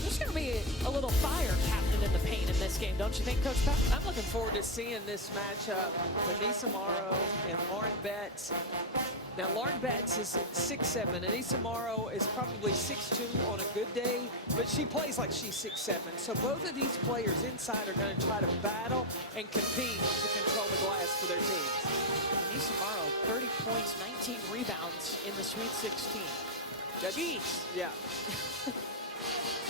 There's going to be a little fire happening in the paint in this game, don't you think, Coach Peck? I'm looking forward to seeing this matchup. Anissa Morrow and Lauren Betts. Now, Lauren Betts is 6'7". Anissa Morrow is probably 6'2" on a good day, but she plays like she's 6'7". So both of these players inside are going to try to battle and compete to control the glass for their teams. Anissa Morrow, 30 points, 19 rebounds in the Sweet 16. Jeez. Yeah.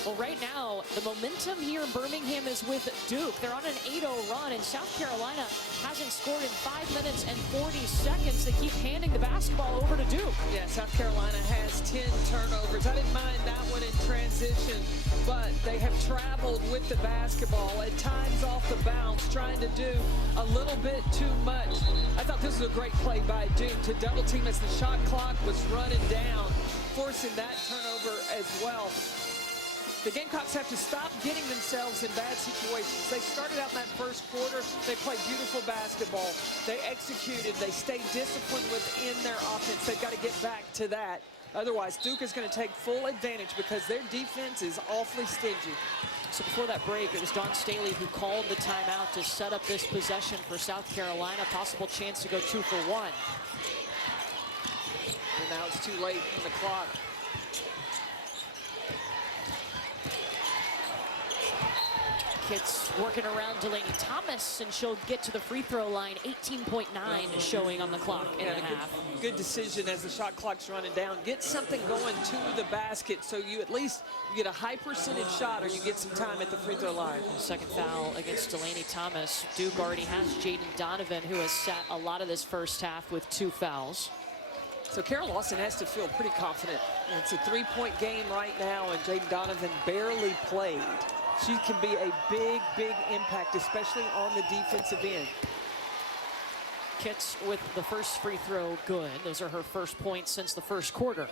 Well, right now, the momentum here in Birmingham is with Duke. They're on an 8-0 run, and South Carolina hasn't scored in 5 minutes and 40 seconds. They keep handing the basketball over to Duke. Yeah, South Carolina has 10 turnovers. I didn't mind that one in transition, but they have traveled with the basketball, at times off the bounce, trying to do a little bit too much. I thought this was a great play by Duke to double team as the shot clock was running down, forcing that turnover as well. The Gamecocks have to stop getting themselves in bad situations. They started out in that first quarter. They played beautiful basketball. They executed. They stayed disciplined within their offense. They've got to get back to that. Otherwise, Duke is going to take full advantage because their defense is awfully stingy. So before that break, it was Dawn Staley who called the timeout to set up this possession for South Carolina. Possible chance to go 2 for 1. And now it's too late in the clock. It's working around Delaney Thomas, and she'll get to the free throw line. 18.9 showing on the clock in the half. Good decision as the shot clock's running down. Get something going to the basket so you at least get a high percentage shot or you get some time at the free throw line. Second foul against Delaney Thomas. Duke already has Jaden Donovan, who has sat a lot of this first half with 2 fouls. So Carol Lawson has to feel pretty confident. It's a 3-point game right now, and Jaden Donovan barely played. She can be a big, big impact, especially on the defensive end. Kitts with the first free throw good. Those are her first points since the first quarter.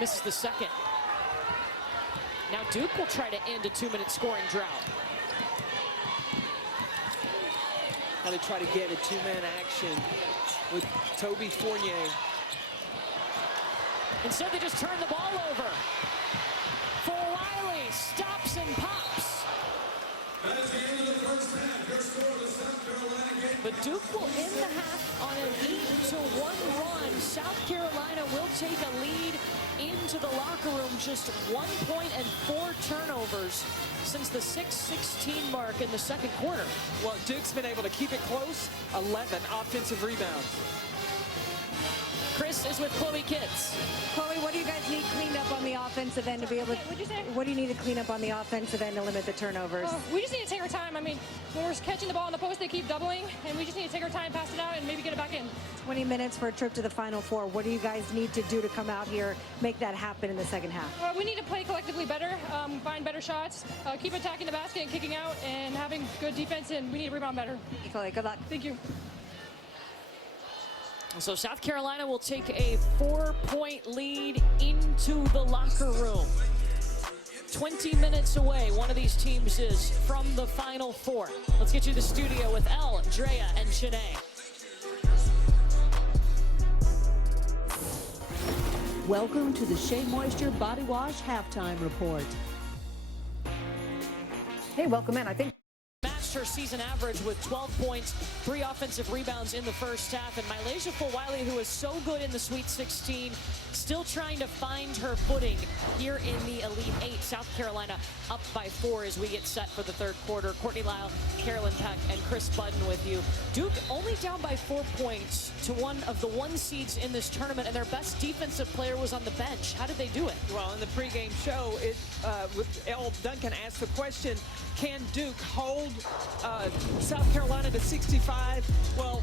Misses the second. Now Duke will try to end a 2-minute scoring drought. Now they try to get a 2-man action with Toby Fournier. Instead, they just turn the ball over. For Wiley, stops and pops. That's the end of the first half. Your score, the South Carolina Gamecocks. But Duke will end the half on an 8-1 run. South Carolina will take a lead into the locker room. Just 1 point and 4 turnovers since the 6:16 mark in the second quarter. Well, Duke's been able to keep it close. 11 offensive rebounds. Chris is with Chloe Kitts. Chloe, what do you guys need cleaned up on the offensive end to be able to? What'd you say? What do you need to clean up on the offensive end to limit the turnovers? We just need to take our time. I mean, when we're catching the ball in the post, they keep doubling, and we just need to take our time, pass it out, and maybe get it back in. 20 minutes for a trip to the Final Four. What do you guys need to do to come out here, make that happen in the second half? We need to play collectively better, find better shots, keep attacking the basket and kicking out, and having good defense, and we need to rebound better. Chloe, good luck. Thank you. So South Carolina will take a 4-point lead into the locker room. 20 minutes away, one of these teams is from the Final Four. Let's get you to the studio with Elle, Drea, and Shanae. Welcome to the Shea Moisture Body Wash Halftime Report. Hey, welcome in. I think Matched her season average with 12 points, 3 offensive rebounds in the first half. And Mylasia Fulwiley, who is so good in the Sweet 16, still trying to find her footing here in the Elite 8. South Carolina up by 4 as we get set for the third quarter. Courtney Lyle, Carolyn Peck, and Chris Budden with you. Duke only down by 4 points to one of the 1 seeds in this tournament, and their best defensive player was on the bench. How did they do it? Well, in the pregame show, Elle Duncan asked the question, can Duke hold South Carolina to 65? Well,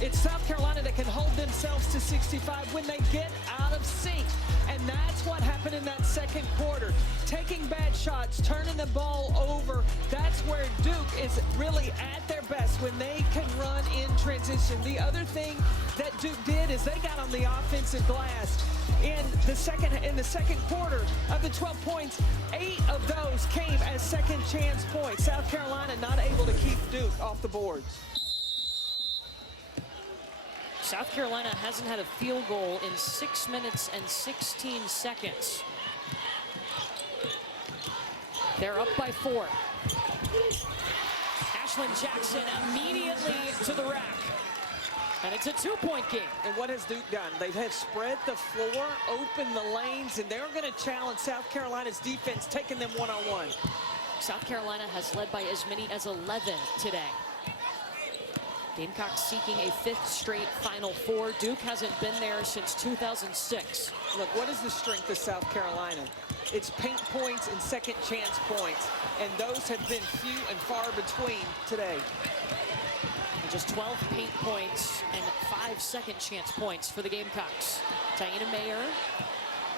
it's South Carolina that can hold themselves to 65 when they get out of sync. And that's what happened in that second quarter. Taking bad shots, turning the ball over. That's where Duke is really at their best, when they can run in transition. The other thing that Duke did is they got on the offensive glass. In the second quarter, of the 12 points, 8 of those came as second chance points. South Carolina not able to keep Duke off the boards. South Carolina hasn't had a field goal in 6 minutes and 16 seconds. They're up by 4. Ashlyn Jackson immediately to the rack. And it's a 2-point game. And what has Duke done? They have spread the floor, opened the lanes, and they're going to challenge South Carolina's defense, taking them one-on-one. South Carolina has led by as many as 11 today. Gamecocks seeking a 5th straight Final Four. Duke hasn't been there since 2006. Look, what is the strength of South Carolina? It's paint points and second chance points, and those have been few and far between today. Just 12 paint points and 5 second chance points for the Gamecocks. Taina Mayer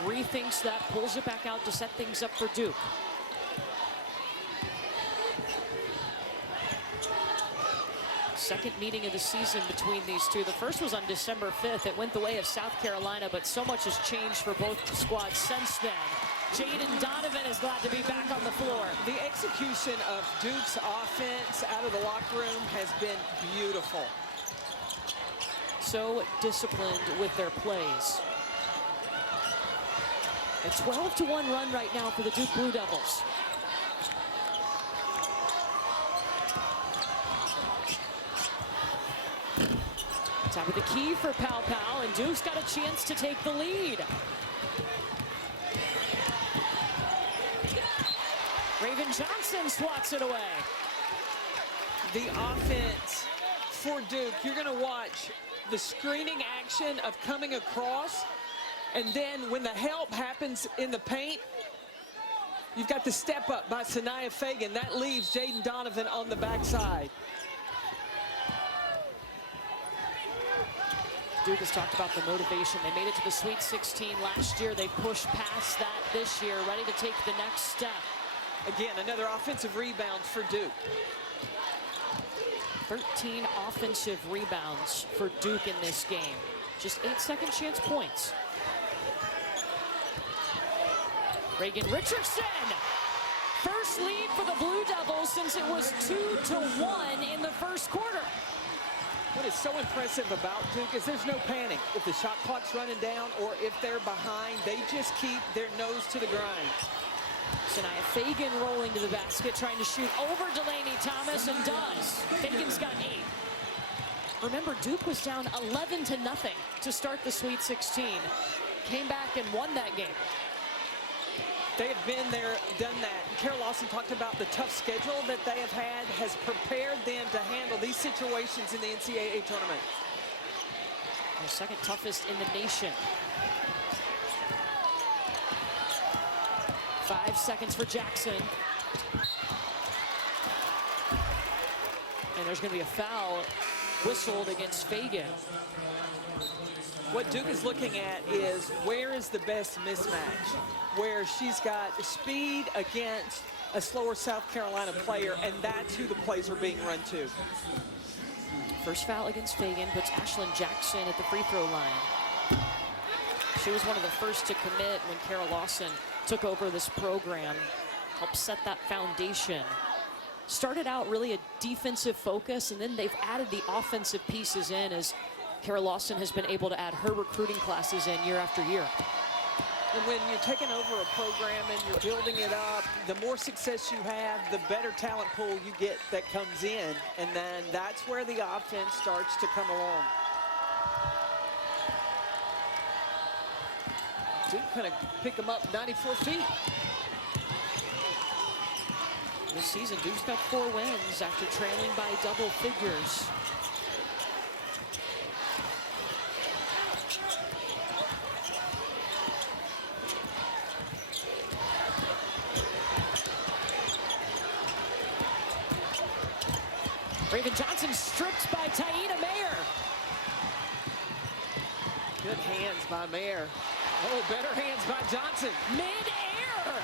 rethinks that, pulls it back out to set things up for Duke. Second meeting of the season between these two. The first was on December 5th. It went the way of South Carolina, but so much has changed for both squads since then. Jaden Donovan is glad to be back on the floor. The execution of Duke's offense out of the locker room has been beautiful. So disciplined with their plays. A 12-1 run right now for the Duke Blue Devils. Top of the key for Pow Pow, and Duke's got a chance to take the lead. Raven Johnson swats it away. The offense for Duke, you're going to watch the screening action of coming across, and then when the help happens in the paint, you've got the step up by Sanaya Fagan. That leaves Jaden Donovan on the backside. Duke has talked about the motivation. They made it to the Sweet 16 last year. They pushed past that this year, ready to take the next step. Again, another offensive rebound for Duke. 13 offensive rebounds for Duke in this game. Just 8 second chance points. Reagan Richardson. First lead for the Blue Devils since it was 2-1 in the first quarter. What is so impressive about Duke is there's no panic. If the shot clock's running down or if they're behind, they just keep their nose to the grind. Sanaya Fagan rolling to the basket, trying to shoot over Delaney Thomas, and does. Fagan's got 8. Remember, Duke was down 11-0 to start the Sweet 16. Came back and won that game. They have been there, done that. Carol Lawson talked about the tough schedule that they have had, has prepared them to handle these situations in the NCAA tournament. The second toughest in the nation. 5 seconds for Jackson. And there's going to be a foul whistled against Fagan. What Duke is looking at is where is the best mismatch, where she's got speed against a slower South Carolina player, and that's who the plays are being run to. First foul against Fagan puts Ashlyn Jackson at the free throw line. She was one of the first to commit when Carol Lawson took over this program, helped set that foundation. Started out really a defensive focus, and then they've added the offensive pieces in as Carol Lawson has been able to add her recruiting classes in year after year. And when you're taking over a program and you're building it up, the more success you have, the better talent pool you get that comes in. And then that's where the offense starts to come along. Duke gonna pick them up 94 feet. This season, Duke's got 4 wins after trailing by double figures. Raven Johnson stripped by Taina Mayer. Good hands by Mayer. Oh, better hands by Johnson. Mid-air.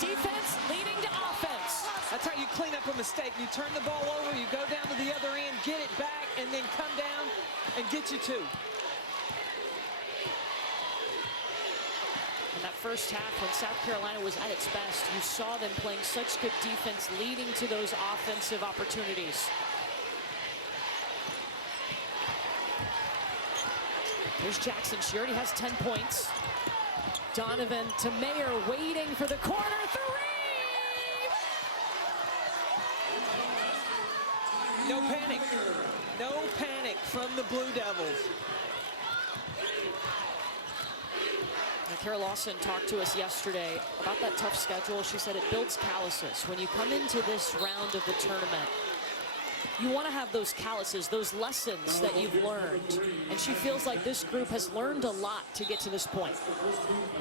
Defense leading to offense. That's how you clean up a mistake. You turn the ball over, you go down to the other end, get it back, and then come down and get you 2. In that first half, when South Carolina was at its best, you saw them playing such good defense, leading to those offensive opportunities. Here's Jackson. She already has 10 points. Donovan to Mayer, waiting for the corner 3! No panic. No panic from the Blue Devils. Carol Lawson talked to us yesterday about that tough schedule. She said it builds calluses. When you come into this round of the tournament, you want to have those calluses, those lessons that you've learned. And she feels like this group has learned a lot to get to this point.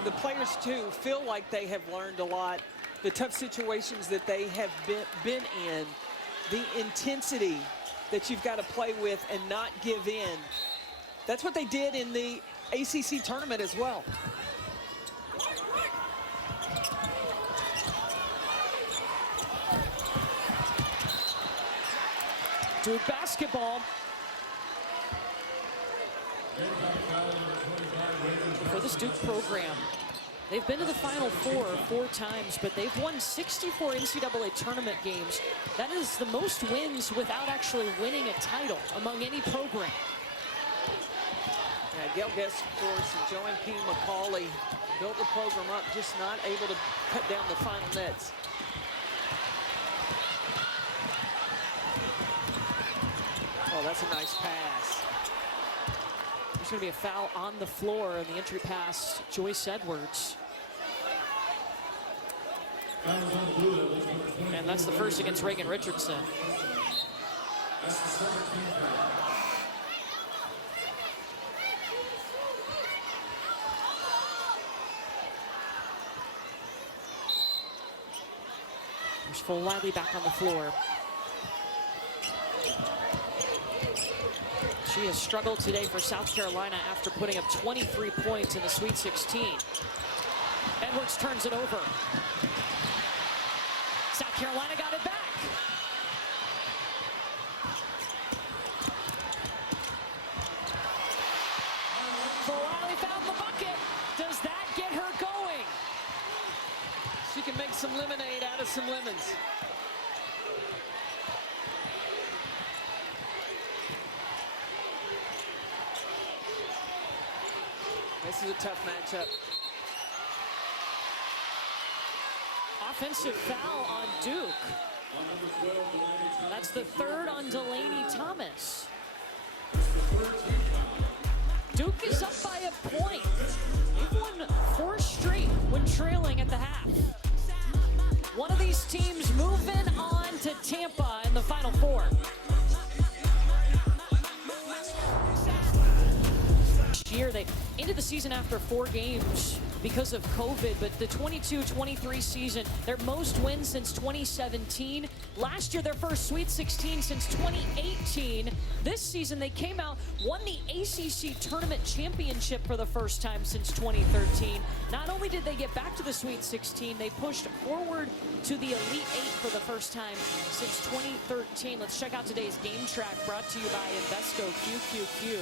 The players, too, feel like they have learned a lot. The tough situations that they have been in, the intensity that you've got to play with and not give in. That's what they did in the ACC tournament as well. Duke basketball. For this Duke program, they've been to the Final Four times, but they've won 64 NCAA tournament games. That is the most wins without actually winning a title among any program. Yeah, Gail Guest, of course, and Joanne P. McCauley built the program up, just not able to cut down the final nets. Oh, that's a nice pass. There's going to be a foul on the floor in the entry pass, Joyce Edwards. And that's the first against Reagan Richardson. There's Full Wiley back on the floor. She has struggled today for South Carolina after putting up 23 points in the Sweet 16. Edwards turns it over. South Carolina got it back. some lemonade out of some lemons. This is a tough matchup. Offensive foul on Duke. That's the third on Delaney Thomas. Duke is up by a point. They've won 4 straight when trailing at the half. One of these teams moving on to Tampa in the Final Four. Year they ended the season after 4 games because of COVID, but the 22-23 season, their most wins since 2017. Last year, their first Sweet 16 since 2018. This season, they came out, won the ACC Tournament Championship for the first time since 2013. Not only did they get back to the Sweet 16, they pushed forward to the Elite 8 for the first time since 2013. Let's check out today's game track brought to you by Invesco QQQ.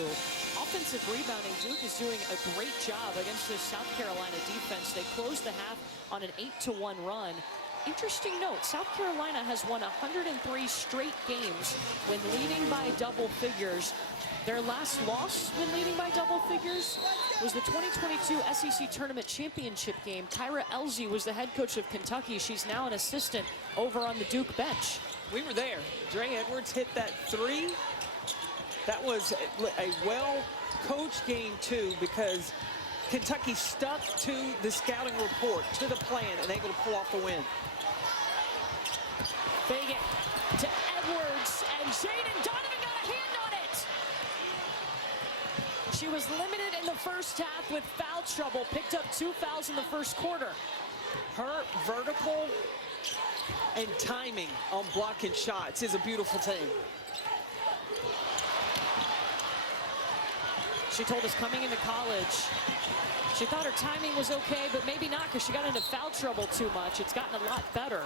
Offensive rebounding, Duke is doing a great job against this South Carolina defense. They closed the half on an 8-1 run. Interesting note, South Carolina has won 103 straight games when leading by double figures. Their last loss when leading by double figures was the 2022 SEC Tournament Championship game. Kyra Elzy was the head coach of Kentucky. She's now an assistant over on the Duke bench. We were there. Dre Edwards hit that 3. That was a well-coached game, too, because Kentucky stuck to the scouting report, to the plan, and able to pull off the win. Fagan to Edwards, and Jaden Donovan got a hand on it. She was limited in the first half with foul trouble, picked up 2 fouls in the first quarter. Her vertical and timing on blocking shots is a beautiful thing. She told us coming into college, she thought her timing was okay, but maybe not because she got into foul trouble too much. It's gotten a lot better.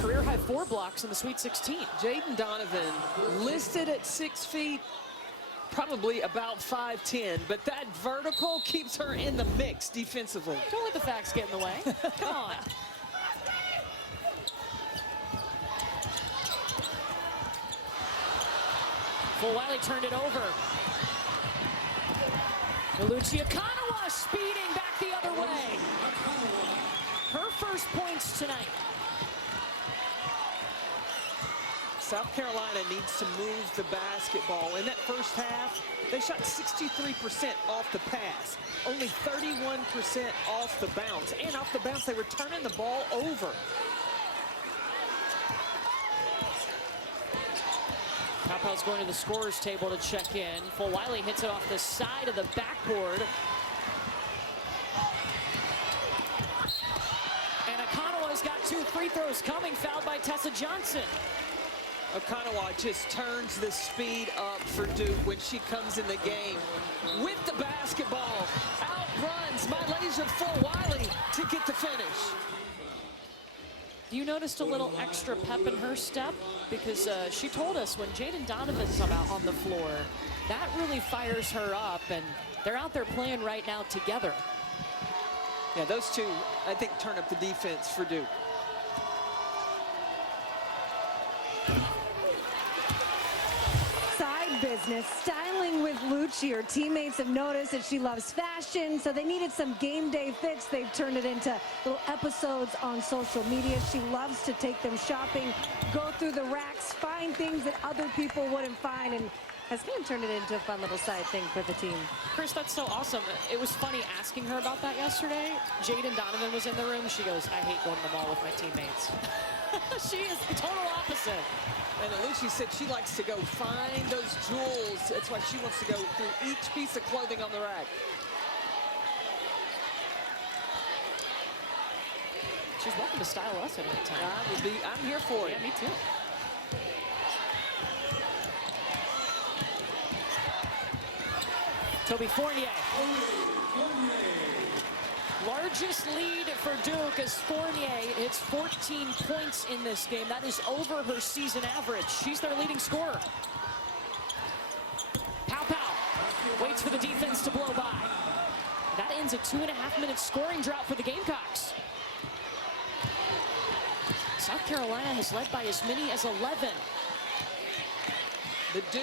Career high 4 blocks in the Sweet 16. Jaden Donovan listed at 6 feet, probably about 5'10", but that vertical keeps her in the mix defensively. Don't let the facts get in the way. Come on. Wiley turned it over. Lucia Kanawa speeding back the other way. Her first points tonight. South Carolina needs to move the basketball. In that first half, they shot 63% off the pass, only 31% off the bounce. And off the bounce, they were turning the ball over. Paupau's going to the scorer's table to check in. Wiley hits it off the side of the backboard. And Akanawa's got 2 free throws coming, fouled by Tessa Johnson. Okanawa just turns the speed up for Duke when she comes in the game. With the basketball, outruns Malaysia Wiley to get the finish. You noticed a little extra pep in her step? Because she told us when Jaden Donovan's out on the floor, that really fires her up, and they're out there playing right now together. Yeah, those two, I think, turn up the defense for Duke. Side business, styling with Lucci. Her teammates have noticed that she loves fashion, so they needed some game day fits. They've turned it into little episodes on social media. She loves to take them shopping, go through the racks, find things that other people wouldn't find, and has kind of turned it into a fun little side thing for the team. Chris, that's so awesome. It was funny asking her about that yesterday. Jaden Donovan was in the room. She goes, I hate going to the mall with my teammates. She is the total opposite. And Lucci said she likes to go find those jewels. That's why she wants to go through each piece of clothing on the rack. She's welcome to style us at any time. I'm here for it. Yeah, me too. Toby Fournier. Largest lead for Duke as Fournier hits 14 points in this game. That is over her season average. She's their leading scorer. Paupau waits for the defense to blow by. That ends means a 2.5-minute scoring drought for the Gamecocks. South Carolina has led by as many as 11. The Duke,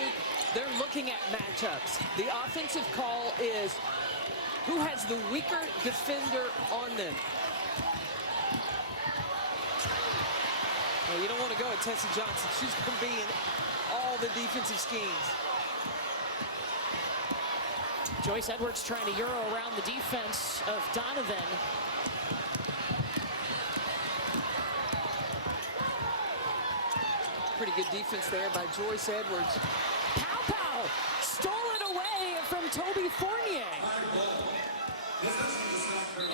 they're looking at matchups. The offensive call is who has the weaker defender on them. Well, you don't want to go at Tessa Johnson. She's going to be in all the defensive schemes. Joyce Edwards trying to euro around the defense of Donovan. Pretty good defense there by Joyce Edwards. Pow stole it away from Toby Fournier.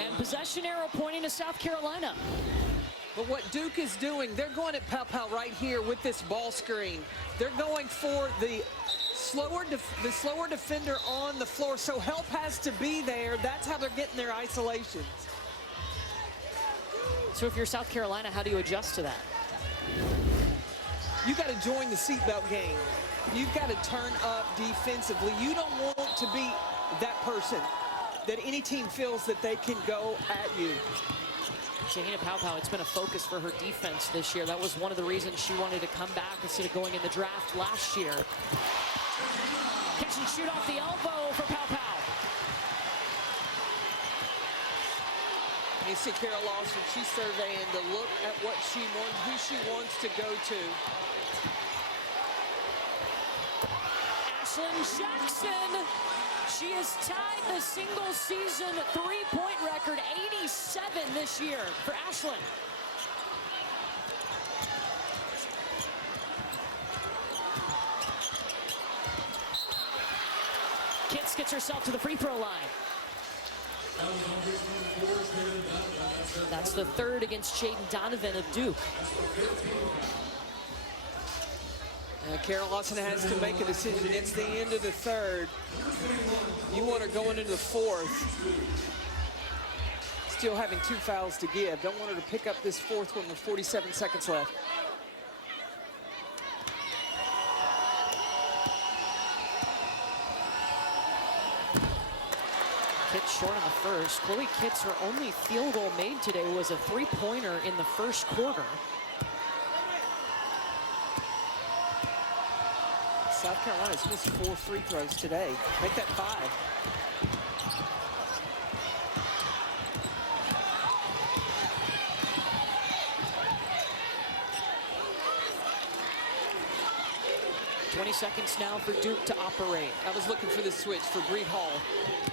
And possession arrow pointing to South Carolina. But what Duke is doing, they're going at Pow right here with this ball screen. They're going for the slower defender on the floor, so help has to be there. That's how they're getting their isolations. So if you're South Carolina, how do you adjust to that? You got to join the seatbelt game. You've got to turn up defensively. You don't want to be that person that any team feels that they can go at you. Shahina Pow, it's been a focus for her defense this year. That was one of the reasons she wanted to come back instead of going in the draft last year. Catch and shoot off the elbow for Pow. You see Carol Lawson, she's surveying to look at what she wants, who she wants to go to. Ashlyn Jackson, she has tied the single season three-point record, 87 this year for Ashlyn. Kitts gets herself to the free throw line. That's the third against Jaden Donovan of Duke. Carol Lawson has to make a decision. It's the end of the third. You want her going into the fourth. Still having 2 fouls to give. Don't want her to pick up this fourth one with 47 seconds left. Kitts short in the first. Chloe Kitts, her only field goal made today was a three-pointer in the first quarter. South Carolina's missed 4 free throws today. Make that 5. Seconds now for Duke to operate. I was looking for the switch for Bree Hall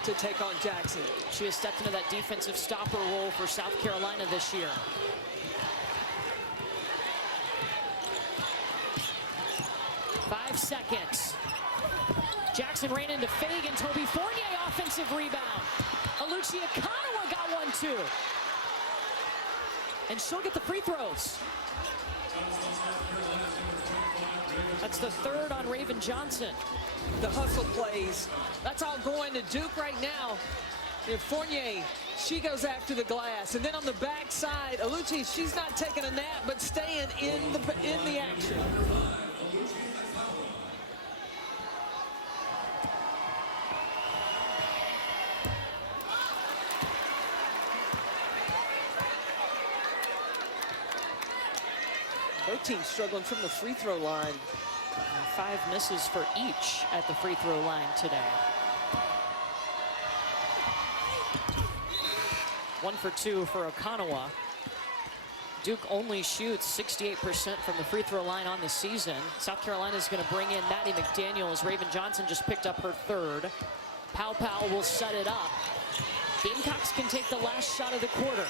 to take on Jackson. She has stepped into that defensive stopper role for South Carolina this year. Five seconds. Jackson ran into Fagan. Toby Fournier offensive rebound. Alucia Kanawa got one too. And she'll get the free throws. That's the third on Raven Johnson. The hustle plays. That's all going to Duke right now. And Fournier, she goes after the glass. And then on the backside, Aluchi, she's not taking a nap, but staying in the action. Both teams struggling from the free throw line. 5 misses for each at the free throw line today. 1 for 2 for Okanawa. Duke only shoots 68% from the free throw line on the season. South Carolina is going to bring in Maddie McDaniel as Raven Johnson just picked up her third. Pow will set it up. Gamecocks can take the last shot of the quarter.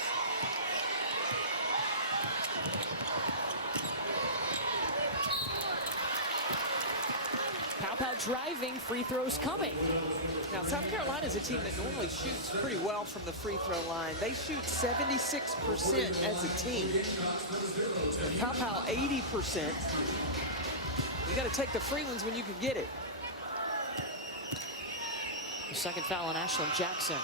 Pow driving, free throws coming. Now, South Carolina is a team that normally shoots pretty well from the free throw line. They shoot 76% as a team. Pow 80%. You got to take the free ones when you can get it. The second foul on Ashlyn Jackson.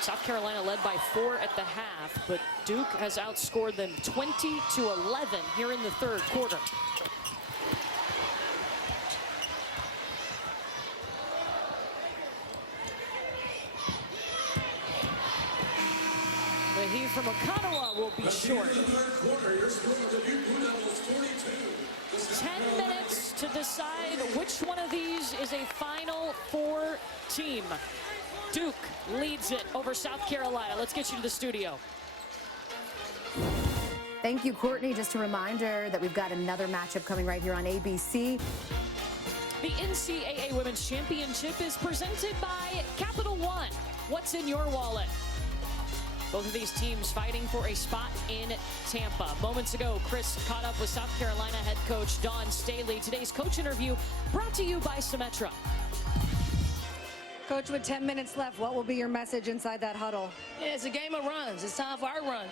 South Carolina led by 4 at the half, but Duke has outscored them 20-11 here in the third quarter. from Okanawa will be short. 10 minutes to decide which one of these is a Final Four team. Duke leads it over South Carolina. Let's get you to the studio. Thank you, Courtney. Just a reminder that we've got another matchup coming right here on ABC. The NCAA Women's Championship is presented by Capital One. What's in your wallet? Both of these teams fighting for a spot in Tampa. Moments ago, Chris caught up with South Carolina head coach Dawn Staley. Today's coach interview brought to you by Symetra. Coach, with 10 minutes left, what will be your message inside that huddle? Yeah, it's a game of runs. It's time for our run.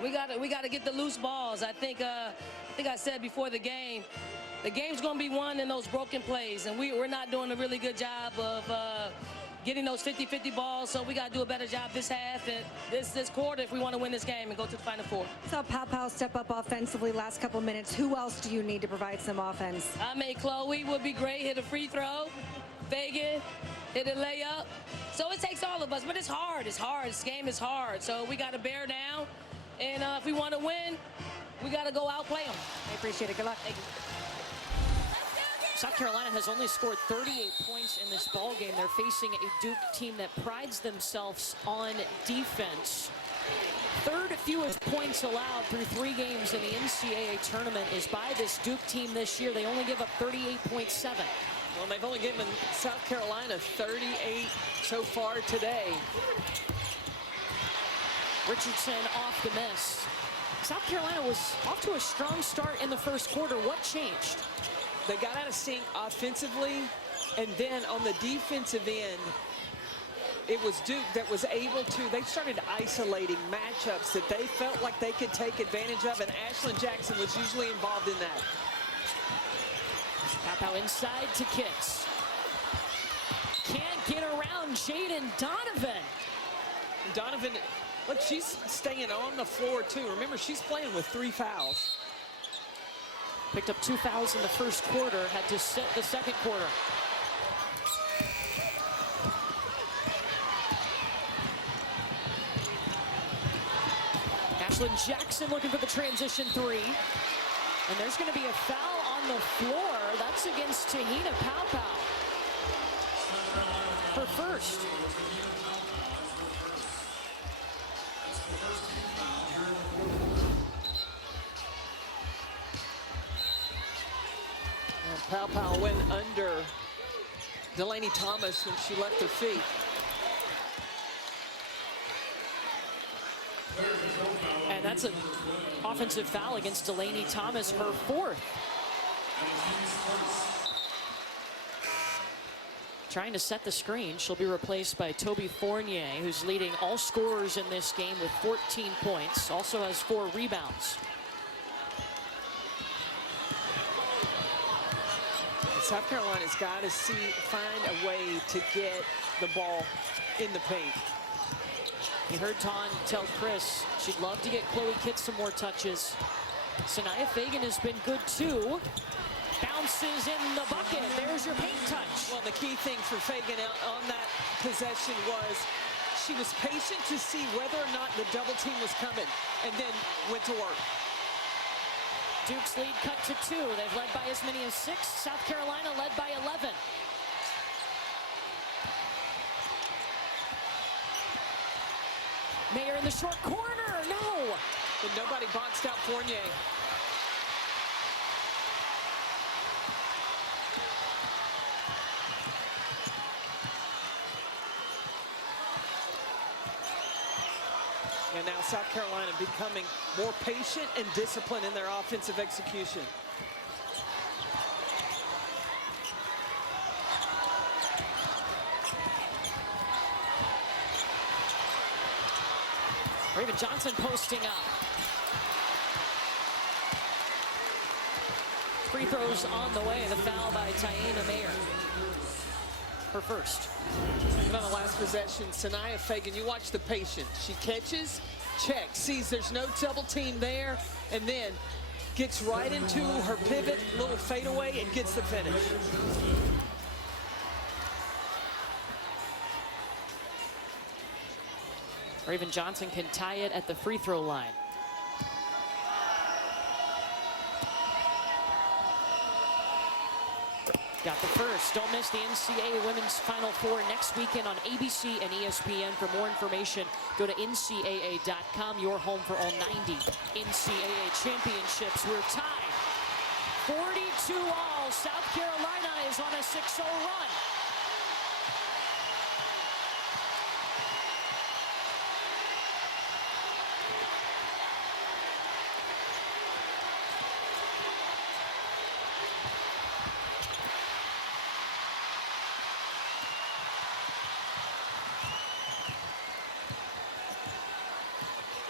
We got to get the loose balls. I think I said before the game's going to be won in those broken plays, and we're not doing a really good job of getting those 50-50 balls, so we got to do a better job this half and this quarter if we want to win this game and go to the Final Four. Saw Pow step up offensively last couple minutes. Who else do you need to provide some offense? I made Chloe would be great, hit a free throw. Fagan hit a layup. So it takes all of us, but it's hard. It's hard. This game is hard, so we got to bear down. And if we want to win, we got to go outplay them. I appreciate it. Good luck. Thank you. South Carolina has only scored 38 points in this ball game. They're facing a Duke team that prides themselves on defense. Third fewest points allowed through 3 games in the NCAA tournament is by this Duke team this year. They only give up 38.7. Well, they've only given South Carolina 38 so far today. Richardson off the miss. South Carolina was off to a strong start in the first quarter. What changed? They got out of sync offensively, and then on the defensive end, it was Duke that was able to, they started isolating matchups that they felt like they could take advantage of, and Ashlyn Jackson was usually involved in that. Pow inside to Kitts. Can't get around Jaden Donovan. Donovan, look, she's staying on the floor too. Remember, she's playing with 3 fouls. Picked up 2 fouls in the first quarter, had to sit the second quarter. Ashlyn Jackson looking for the transition 3. And there's going to be a foul on the floor. That's against Tahina Pow. Her first. Pow went under Delaney Thomas when she left her feet. And that's an offensive foul against Delaney Thomas, her 4th. Trying to set the screen. She'll be replaced by Toby Fournier, who's leading all scorers in this game with 14 points. Also has 4 rebounds. South Carolina's got to find a way to get the ball in the paint. You heard Tawn tell Chris she'd love to get Chloe Kitts some more touches. Sanaya Fagan has been good too. Bounces in the bucket. There's your paint touch. Well, the key thing for Fagan on that possession was she was patient to see whether or not the double team was coming and then went to work. Duke's lead cut to 2. They've led by as many as 6. South Carolina led by 11. Mayer in the short corner. No. But nobody boxed out Fournier. And now South Carolina becoming more patient and disciplined in their offensive execution. Raven Johnson posting up. Free throws on the way. The foul by Taina Mayer. Her first. And on the last possession, Sanaya Fagan, you watch the patience. She catches, checks, sees there's no double team there, and then gets right into her pivot, little fadeaway, and gets the finish. Raven Johnson can tie it at the free throw line. Got the first. Don't miss the NCAA Women's Final Four next weekend on ABC and ESPN. For more information, go to ncaa.com, your home for all 90 NCAA championships. We're tied 42-all. South Carolina is on a 6-0 run.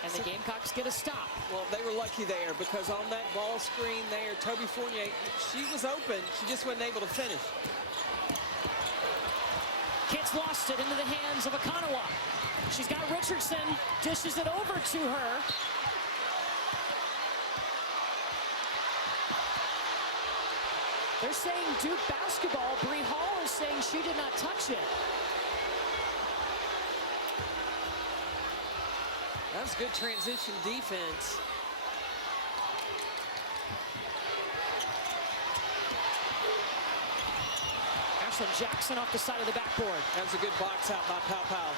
And the Gamecocks get a stop. Well, they were lucky there because on that ball screen there, Toby Fournier, she was open. She just wasn't able to finish. Kids lost it into the hands of Akanawa. She's got Richardson, dishes it over to her. They're saying Duke basketball. Bree Hall is saying she did not touch it. That's good transition defense. Ashlyn Jackson off the side of the backboard. That was a good box out by Pow Pow.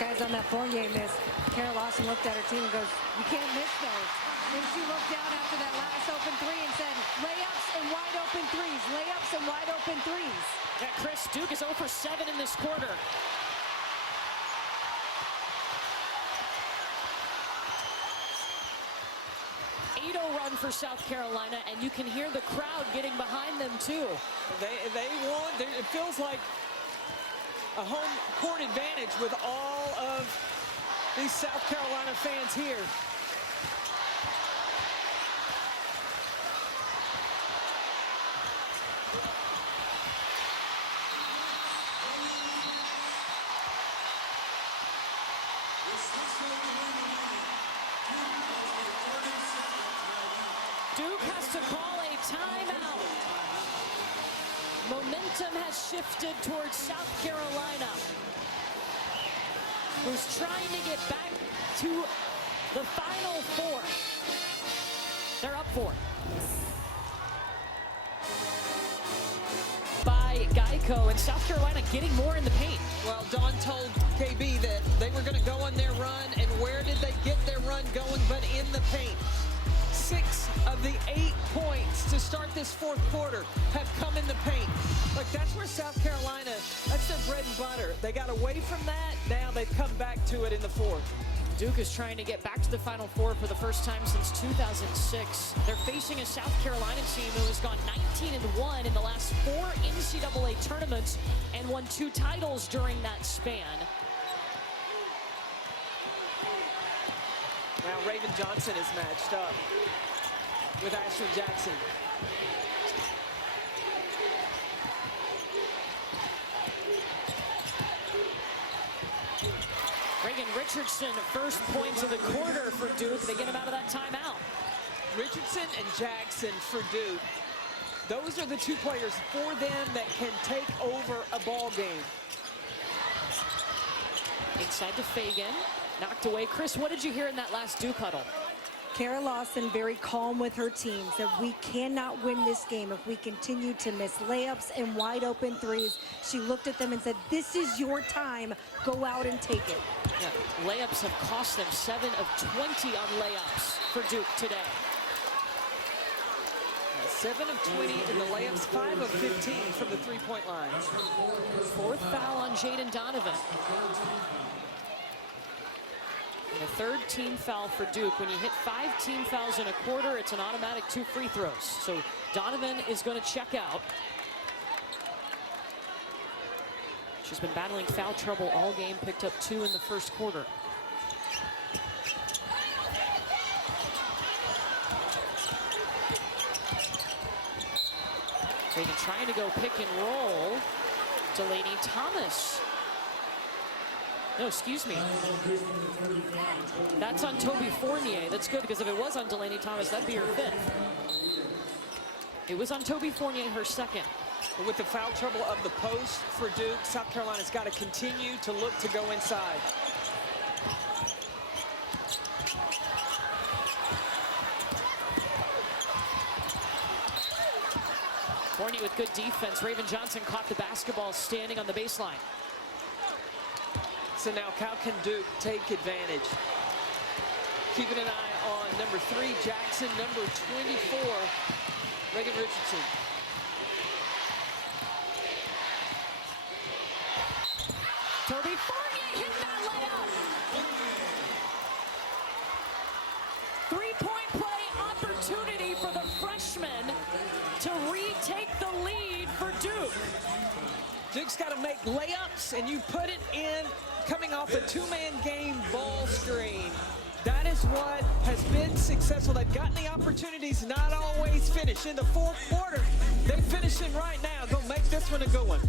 Guys, on that Fournier miss, Kara Lawson looked at her team and goes, "You can't miss those." Then she looked down after that last open three and said, "Layups and wide open threes, layups and wide open threes." Yeah, Chris, Duke is 0 for 7 in this quarter. Run for South Carolina, and you can hear the crowd getting behind them too. They won. It feels like a home court advantage with all of these South Carolina fans here. Duke has to call a timeout. Momentum has shifted towards South Carolina, who's trying to get back to the Final Four. They're up 4. By Geico, and South Carolina getting more in the paint. Well, Dawn told KB that they were going to go on their run, and where did they get their run going but in the paint? 6 of the 8 points to start this fourth quarter have come in the paint. Like, that's where South Carolina, that's their bread and butter. They got away from that, now they've come back to it in the fourth. Duke is trying to get back to the Final Four for the first time since 2006. They're facing a South Carolina team who has gone 19-1 in the last 4 NCAA tournaments and won 2 titles during that span. Now Raven Johnson is matched up with Ashlyn Jackson. Reagan Richardson, first points of the quarter for Duke. They get him out of that timeout. Richardson and Jackson for Duke. Those are the 2 players for them that can take over a ball game. Inside to Fagan. Knocked away. Chris, what did you hear in that last Duke huddle? Kara Lawson very calm with her team, said we cannot win this game if we continue to miss layups and wide open threes. She looked at them and said, "This is your time. Go out and take it." Yeah, layups have cost them 7 of 20 on layups for Duke today. 7 of 20 in the layups, 5 of 15 from the three-point line. 4th foul on Jaden Donovan. And the 3rd team foul for Duke. When you hit 5 team fouls in a quarter, it's an automatic 2 free throws. So Donovan is going to check out. She's been battling foul trouble all game, picked up 2 in the first quarter. Reagan trying to go pick and roll. Delaney Thomas No, excuse me. That's on Toby Fournier. That's good, because if it was on Delaney Thomas, that'd be her 5th. It was on Toby Fournier, her 2nd. But with the foul trouble of the post for Duke, South Carolina's got to continue to look to go inside. Fournier with good defense. Raven Johnson caught the basketball standing on the baseline. So now how can Duke take advantage? Keeping an eye on number 3, Jackson, number 24, Reagan Richardson. Toby Fournier hit that layup. 3-point play opportunity for the freshman to retake the lead for Duke. Duke's got to make layups, and you put it in coming off a 2-man game ball screen. That is what has been successful. They've gotten the opportunities, not always finish. In the 4th quarter, they're finishing right now. Go make this one a good one.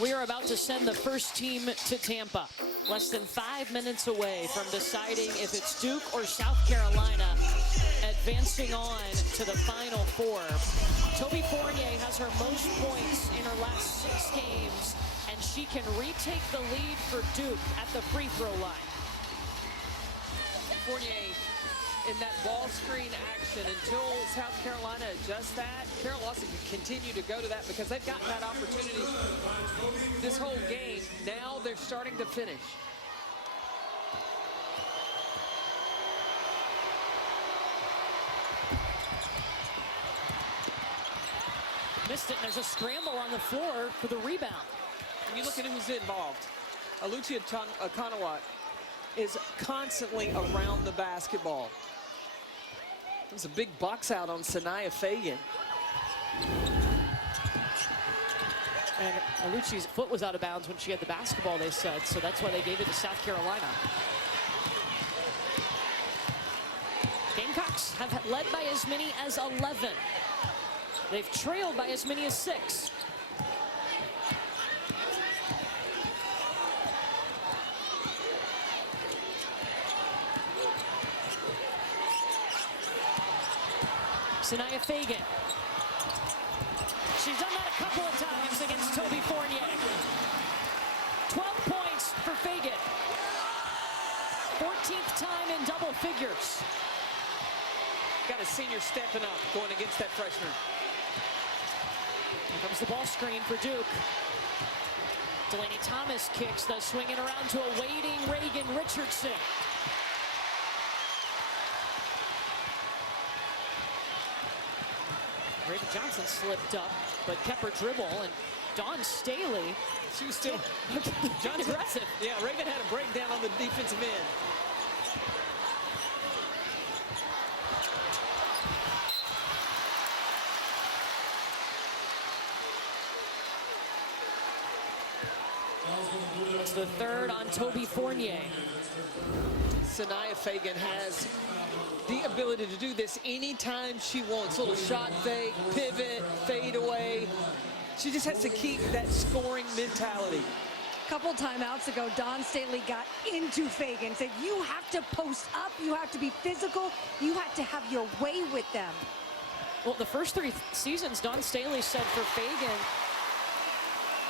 We are about to send the first team to Tampa. Less than 5 minutes away from deciding if it's Duke or South Carolina advancing on to the Final Four. Toby Fournier has her most points in her last 6 games, and she can retake the lead for Duke at the free throw line. Fournier in that ball screen action until South Carolina adjusts that. Carol Lawson can continue to go to that because they've gotten that opportunity this whole game. Now they're starting to finish. Missed it, and there's a scramble on the floor for the rebound. And you look at who's involved. Alucia Akanawat is constantly around the basketball. There's a big box out on Sanaya Fagan. And Aluci's foot was out of bounds when she had the basketball, they said, so that's why they gave it to South Carolina. Gamecocks have led by as many as 11. They've trailed by as many as 6. Sanaya Fagan. She's done that a couple of times against Toby Fournier. 12 points for Fagan. 14th time in double figures. Got a senior stepping up going against that freshman. Here comes the ball screen for Duke. Delaney Thomas kicks, the swinging around to a waiting Reagan Richardson. Raven Johnson slipped up, but kept her dribble, and Dawn Staley. She was still Johnson, aggressive. Yeah, Raven had a breakdown on the defensive end. It's the 3rd on Toby Fournier. Sanaya Fagan has the ability to do this anytime she wants. Little shot fake, pivot, fade away. She just has to keep that scoring mentality. A couple timeouts ago, Dawn Staley got into Fagan, said you have to post up, you have to be physical, you have to have your way with them. Well, the first 3 seasons, Dawn Staley said for Fagan,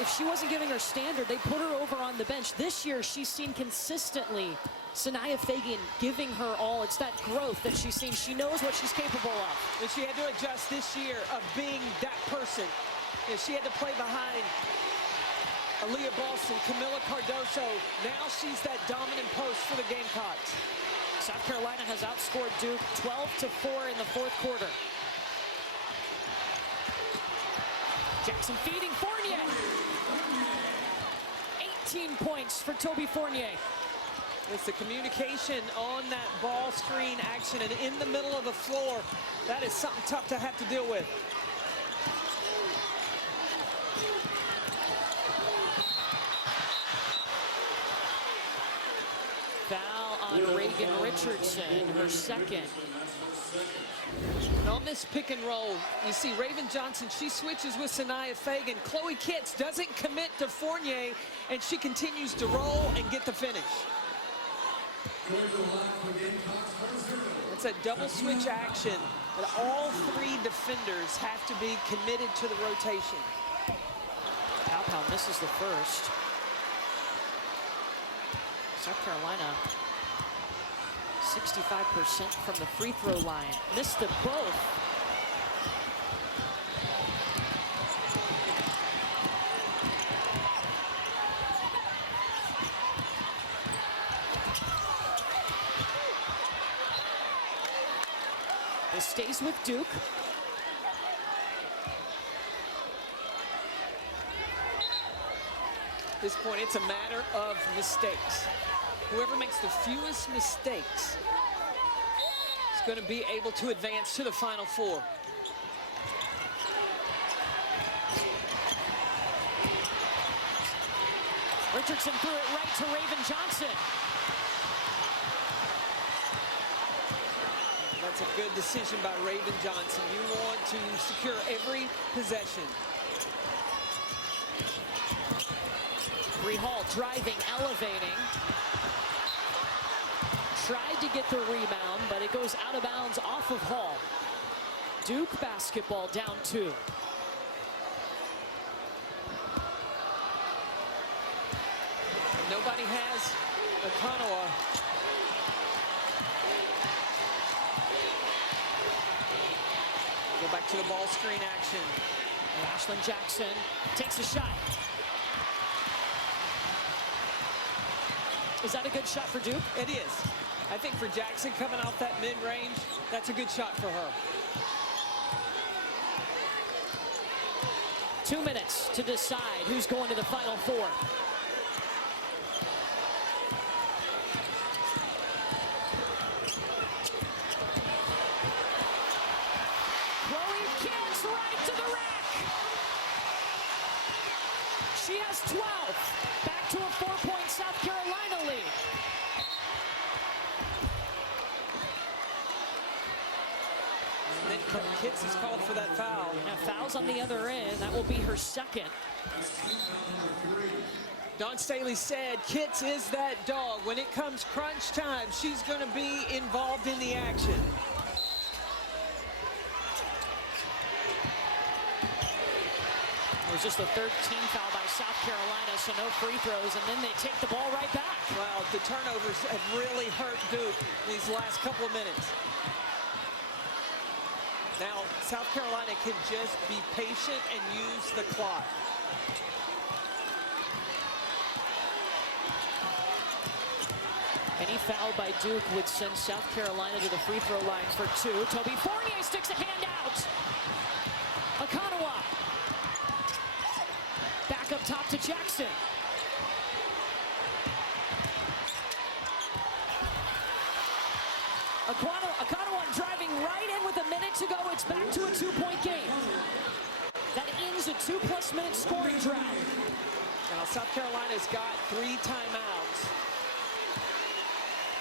if she wasn't giving her standard, they put her over on the bench. This year, she's seen consistently Sanaya Fagan giving her all. It's that growth that she's seen. She knows what she's capable of. And she had to adjust this year of being that person. And she had to play behind Aaliyah Boston, Camila Cardoso. Now she's that dominant post for the Gamecocks. South Carolina has outscored Duke 12-4 in the 4th quarter. Jackson feeding Fournier. 18 points for Toby Fournier. It's the communication on that ball screen action and in the middle of the floor. That is something tough to have to deal with. Foul on Reagan Richardson, her 2nd. And on this pick and roll, you see Raven Johnson, she switches with Sanaya Fagan. Chloe Kitts doesn't commit to Fournier, and she continues to roll and get the finish. It's a double switch action, but all three defenders have to be committed to the rotation. Pow Pow misses the first. South Carolina, 65% from the free throw line. Missed them both. This stays with Duke. At this point, it's a matter of mistakes. Whoever makes the fewest mistakes is going to be able to advance to the Final Four. Richardson threw it right to Raven Johnson. That's a good decision by Raven Johnson. You want to secure every possession. Bree Hall driving, elevating. Tried to get the rebound, but it goes out of bounds off of Hall. Duke basketball down 2. Nobody has Akanoa. Go back to the ball screen action. And Ashlyn Jackson takes a shot. Is that a good shot for Duke? It is. I think for Jackson coming off that mid-range, that's a good shot for her. 2 minutes to decide who's going to the Final Four. Chloe Kitts right to the rack. She has 12. Back to a 4-point South Carolina lead. And then Kitts is called for that foul. Now fouls on the other end. That will be her second. Dawn Staley said Kitts is that dog. When it comes crunch time, she's going to be involved in the action. It was just the 13th foul by South Carolina, so no free throws, and then they take the ball right back. Wow, the turnovers have really hurt Duke these last couple of minutes. Now, South Carolina can just be patient and use the clock. Any foul by Duke would send South Carolina to the free throw line for 2. Toby Fournier sticks a hand out. Akanoa. Back up top to Jackson. Akanoa driving right in with a minute to go. It's back to a 2-point game. That ends a 2+ minute scoring drought. Now, South Carolina's got 3 timeouts.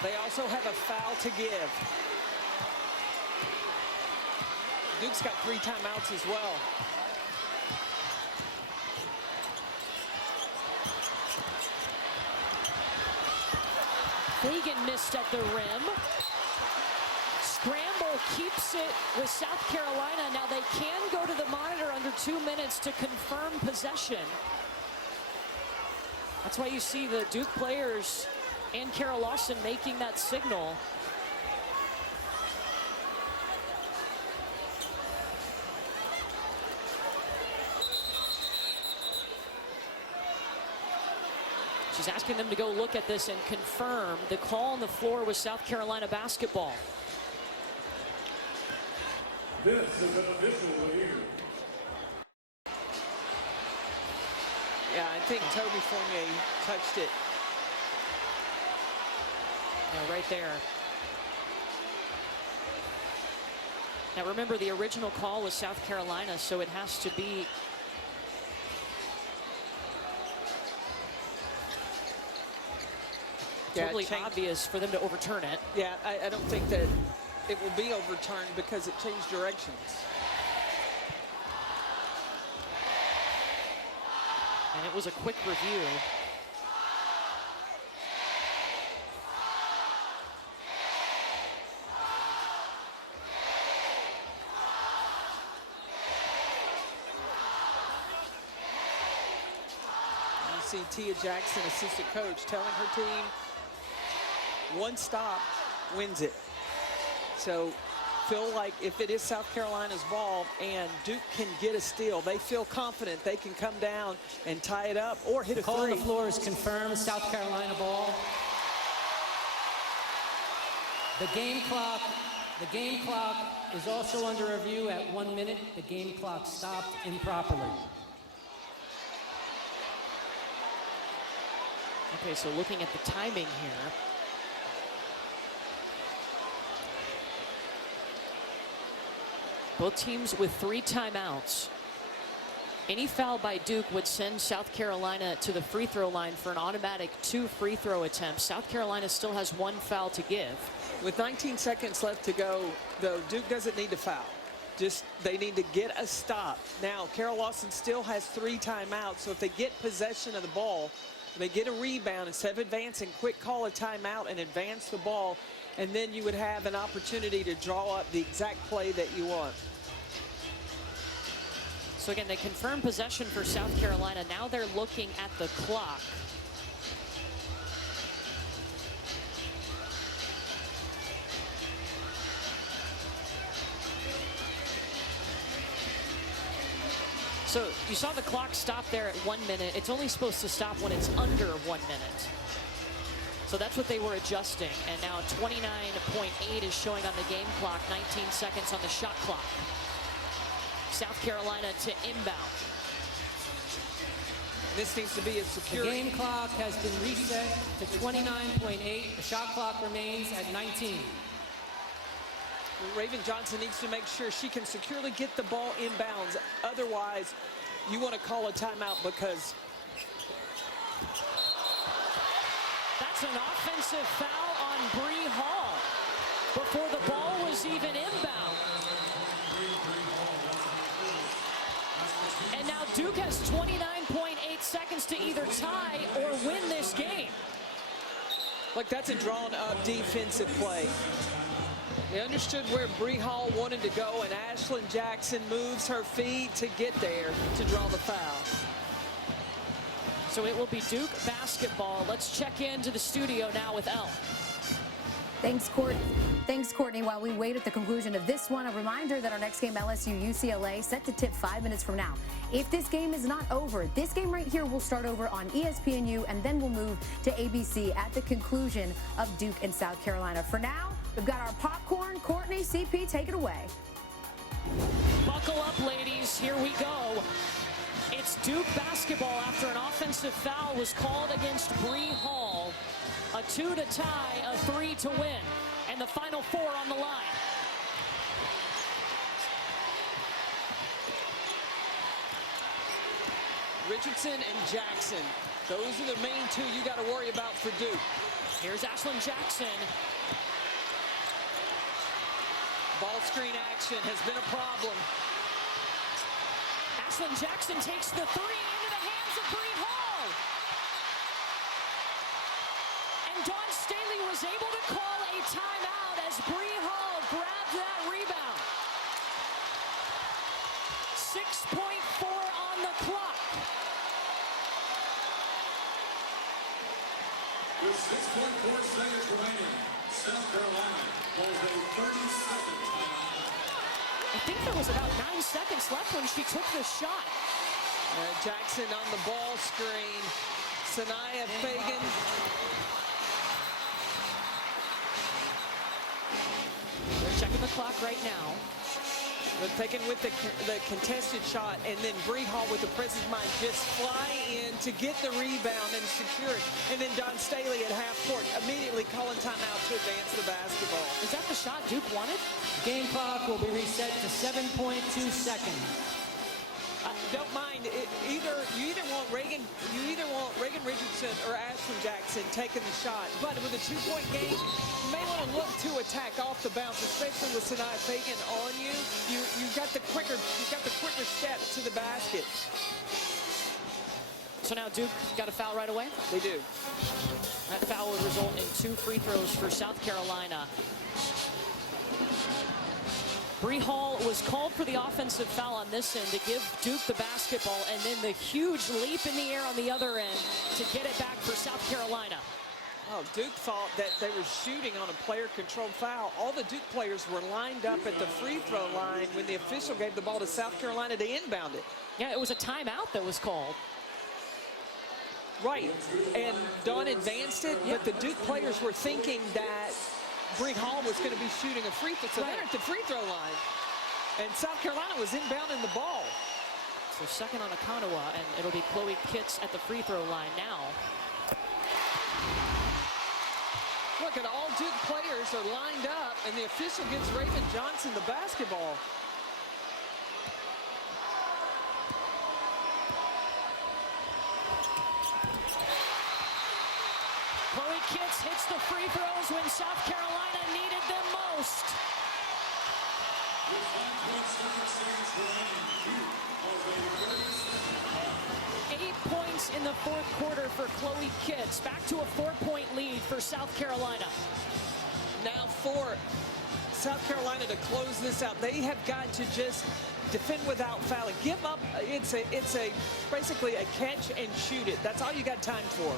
They also have a foul to give. Duke's got 3 timeouts as well. Fagan missed at the rim. Scramble keeps it with South Carolina. Now they can go to the monitor under 2 minutes to confirm possession. That's why you see the Duke players and Carol Lawson making that signal. She's asking them to go look at this and confirm the call on the floor was South Carolina basketball. This is an official lead. Yeah, I think Toby Fournier touched it. Yeah, right there. Now remember, the original call was South Carolina, so it has to be totally obvious for them to overturn it. Yeah, I don't think that it will be overturned because it changed directions. And it was a quick review. You see Tia Jackson, assistant coach, telling her team, one stop wins it. So feel like if it is South Carolina's ball and Duke can get a steal, they feel confident they can come down and tie it up or hit a Call on three. the floor is confirmed, South Carolina ball. The game clock is also under review at 1 minute. The game clock stopped improperly. Okay, so looking at the timing here. Both teams with 3 timeouts. Any foul by Duke would send South Carolina to the free throw line for an automatic 2 free throw attempts. South Carolina still has 1 foul to give. With 19 seconds left to go, though, Duke doesn't need to foul. Just they need to get a stop. Now, Carol Lawson still has 3 timeouts, so if they get possession of the ball, they get a rebound, instead of advancing, quick call a timeout and advance the ball, and then you would have an opportunity to draw up the exact play that you want. So again, they confirm possession for South Carolina. Now they're looking at the clock. So you saw the clock stop there at 1 minute. It's only supposed to stop when it's under 1 minute. So that's what they were adjusting. And now 29.8 is showing on the game clock, 19 seconds on the shot clock. South Carolina to inbound. This needs to be a secure. The game clock has been reset to 29.8. The shot clock remains at 19. Raven Johnson needs to make sure she can securely get the ball inbounds. Otherwise, you want to call a timeout because that's an offensive foul on Bree Hall before the ball was even inbound. And now Duke has 29.8 seconds to either tie or win this game. Like, that's a drawn-up defensive play. They understood where Bree Hall wanted to go, and Ashlyn Jackson moves her feet to get there to draw the foul. So it will be Duke basketball. Let's check into the studio now with Elle. Thanks, Courtney. While we wait at the conclusion of this one, a reminder that our next game, LSU-UCLA, set to tip 5 minutes from now. If this game is not over, this game right here will start over on ESPNU, and then we'll move to ABC at the conclusion of Duke and South Carolina. For now, we've got our popcorn. Courtney, CP, take it away. Buckle up, ladies. Here we go. It's Duke basketball after an offensive foul was called against Bree Hall. A 2 to tie, a 3 to win, and the final 4 on the line. Richardson and Jackson. Those are the main 2 you got to worry about for Duke. Here's Ashlyn Jackson. Ball screen action has been a problem. Ashlyn Jackson takes the 3 into the hands of Bree Hall. And Dawn Staley was able to call a timeout as Bree Hall grabbed that rebound. 6.4 on the clock. With 6.4 seconds remaining, South Carolina calls a 30-second timeout. I think there was about 9 seconds left when she took the shot. Jackson on the ball screen. Sanaya Fagan. They're checking the clock right now. But taken with the contested shot, and then Bree Hall with the presence of mind just fly in to get the rebound and secure it. And then Dawn Staley at half court immediately calling timeout to advance the basketball. Is that the shot Duke wanted? The game clock will be reset to 7.2 seconds. Don't mind. You either want Reagan Richardson or Ashton Jackson taking the shot. But with a 2-point game, you may want to look to attack off the bounce, especially with Sanaya Fagan on you. You've got the quicker step to the basket. So now Duke got a foul right away? They do. That foul would result in 2 free throws for South Carolina. Bree Hall was called for the offensive foul on this end to give Duke the basketball, and then the huge leap in the air on the other end to get it back for South Carolina. Oh, Duke thought that they were shooting on a player-controlled foul. All the Duke players were lined up at the free throw line when the official gave the ball to South Carolina to inbound it. Yeah, it was a timeout that was called. Right, and Dawn advanced it, but the Duke players were thinking that Bree Hall was going to be shooting a free throw. So they're at the free throw line. And South Carolina was inbounding the ball. So second on Akanawa, and it'll be Chloe Kitts at the free throw line now. Look at all Duke players are lined up, and the official gives Raven Johnson the basketball. Chloe Kitts hits the free throws when South Carolina needed them most. 8 points in the fourth quarter for Chloe Kitts. Back to a 4-point lead for South Carolina. Now for South Carolina to close this out, they have got to just defend without fouling. Give up. It's basically a catch and shoot it. That's all you got time for.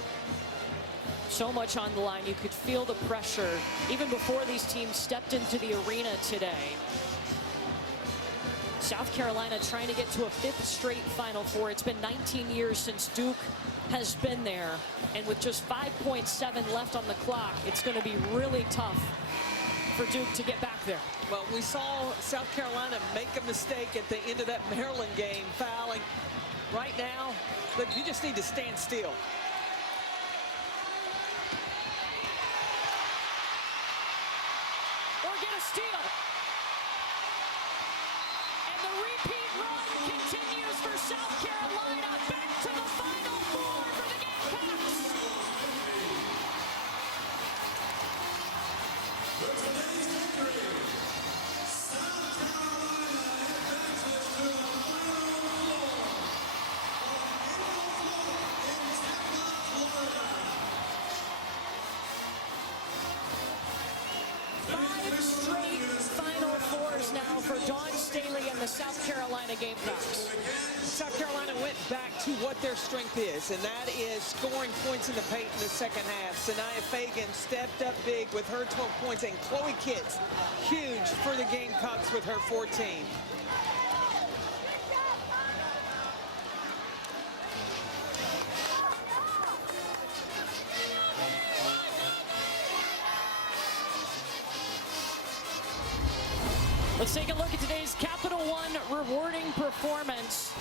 So much on the line. You could feel the pressure even before these teams stepped into the arena today. South Carolina trying to get to a 5th straight Final Four. It's been 19 years since Duke has been there. And with just 5.7 left on the clock, it's going to be really tough for Duke to get back there. Well, we saw South Carolina make a mistake at the end of that Maryland game, fouling. Right now, look, you just need to stand still. Or get a steal. And the repeat run continues for South Carolina. Back to the Final Four for the Gamecocks. Now for Dawn Staley and the South Carolina Gamecocks. South Carolina went back to what their strength is, and that is scoring points in the paint in the second half. Sanaya Fagan stepped up big with her 12 points, and Chloe Kitts, huge for the Gamecocks with her 14. Let's take a look at today's Capital One rewarding performance.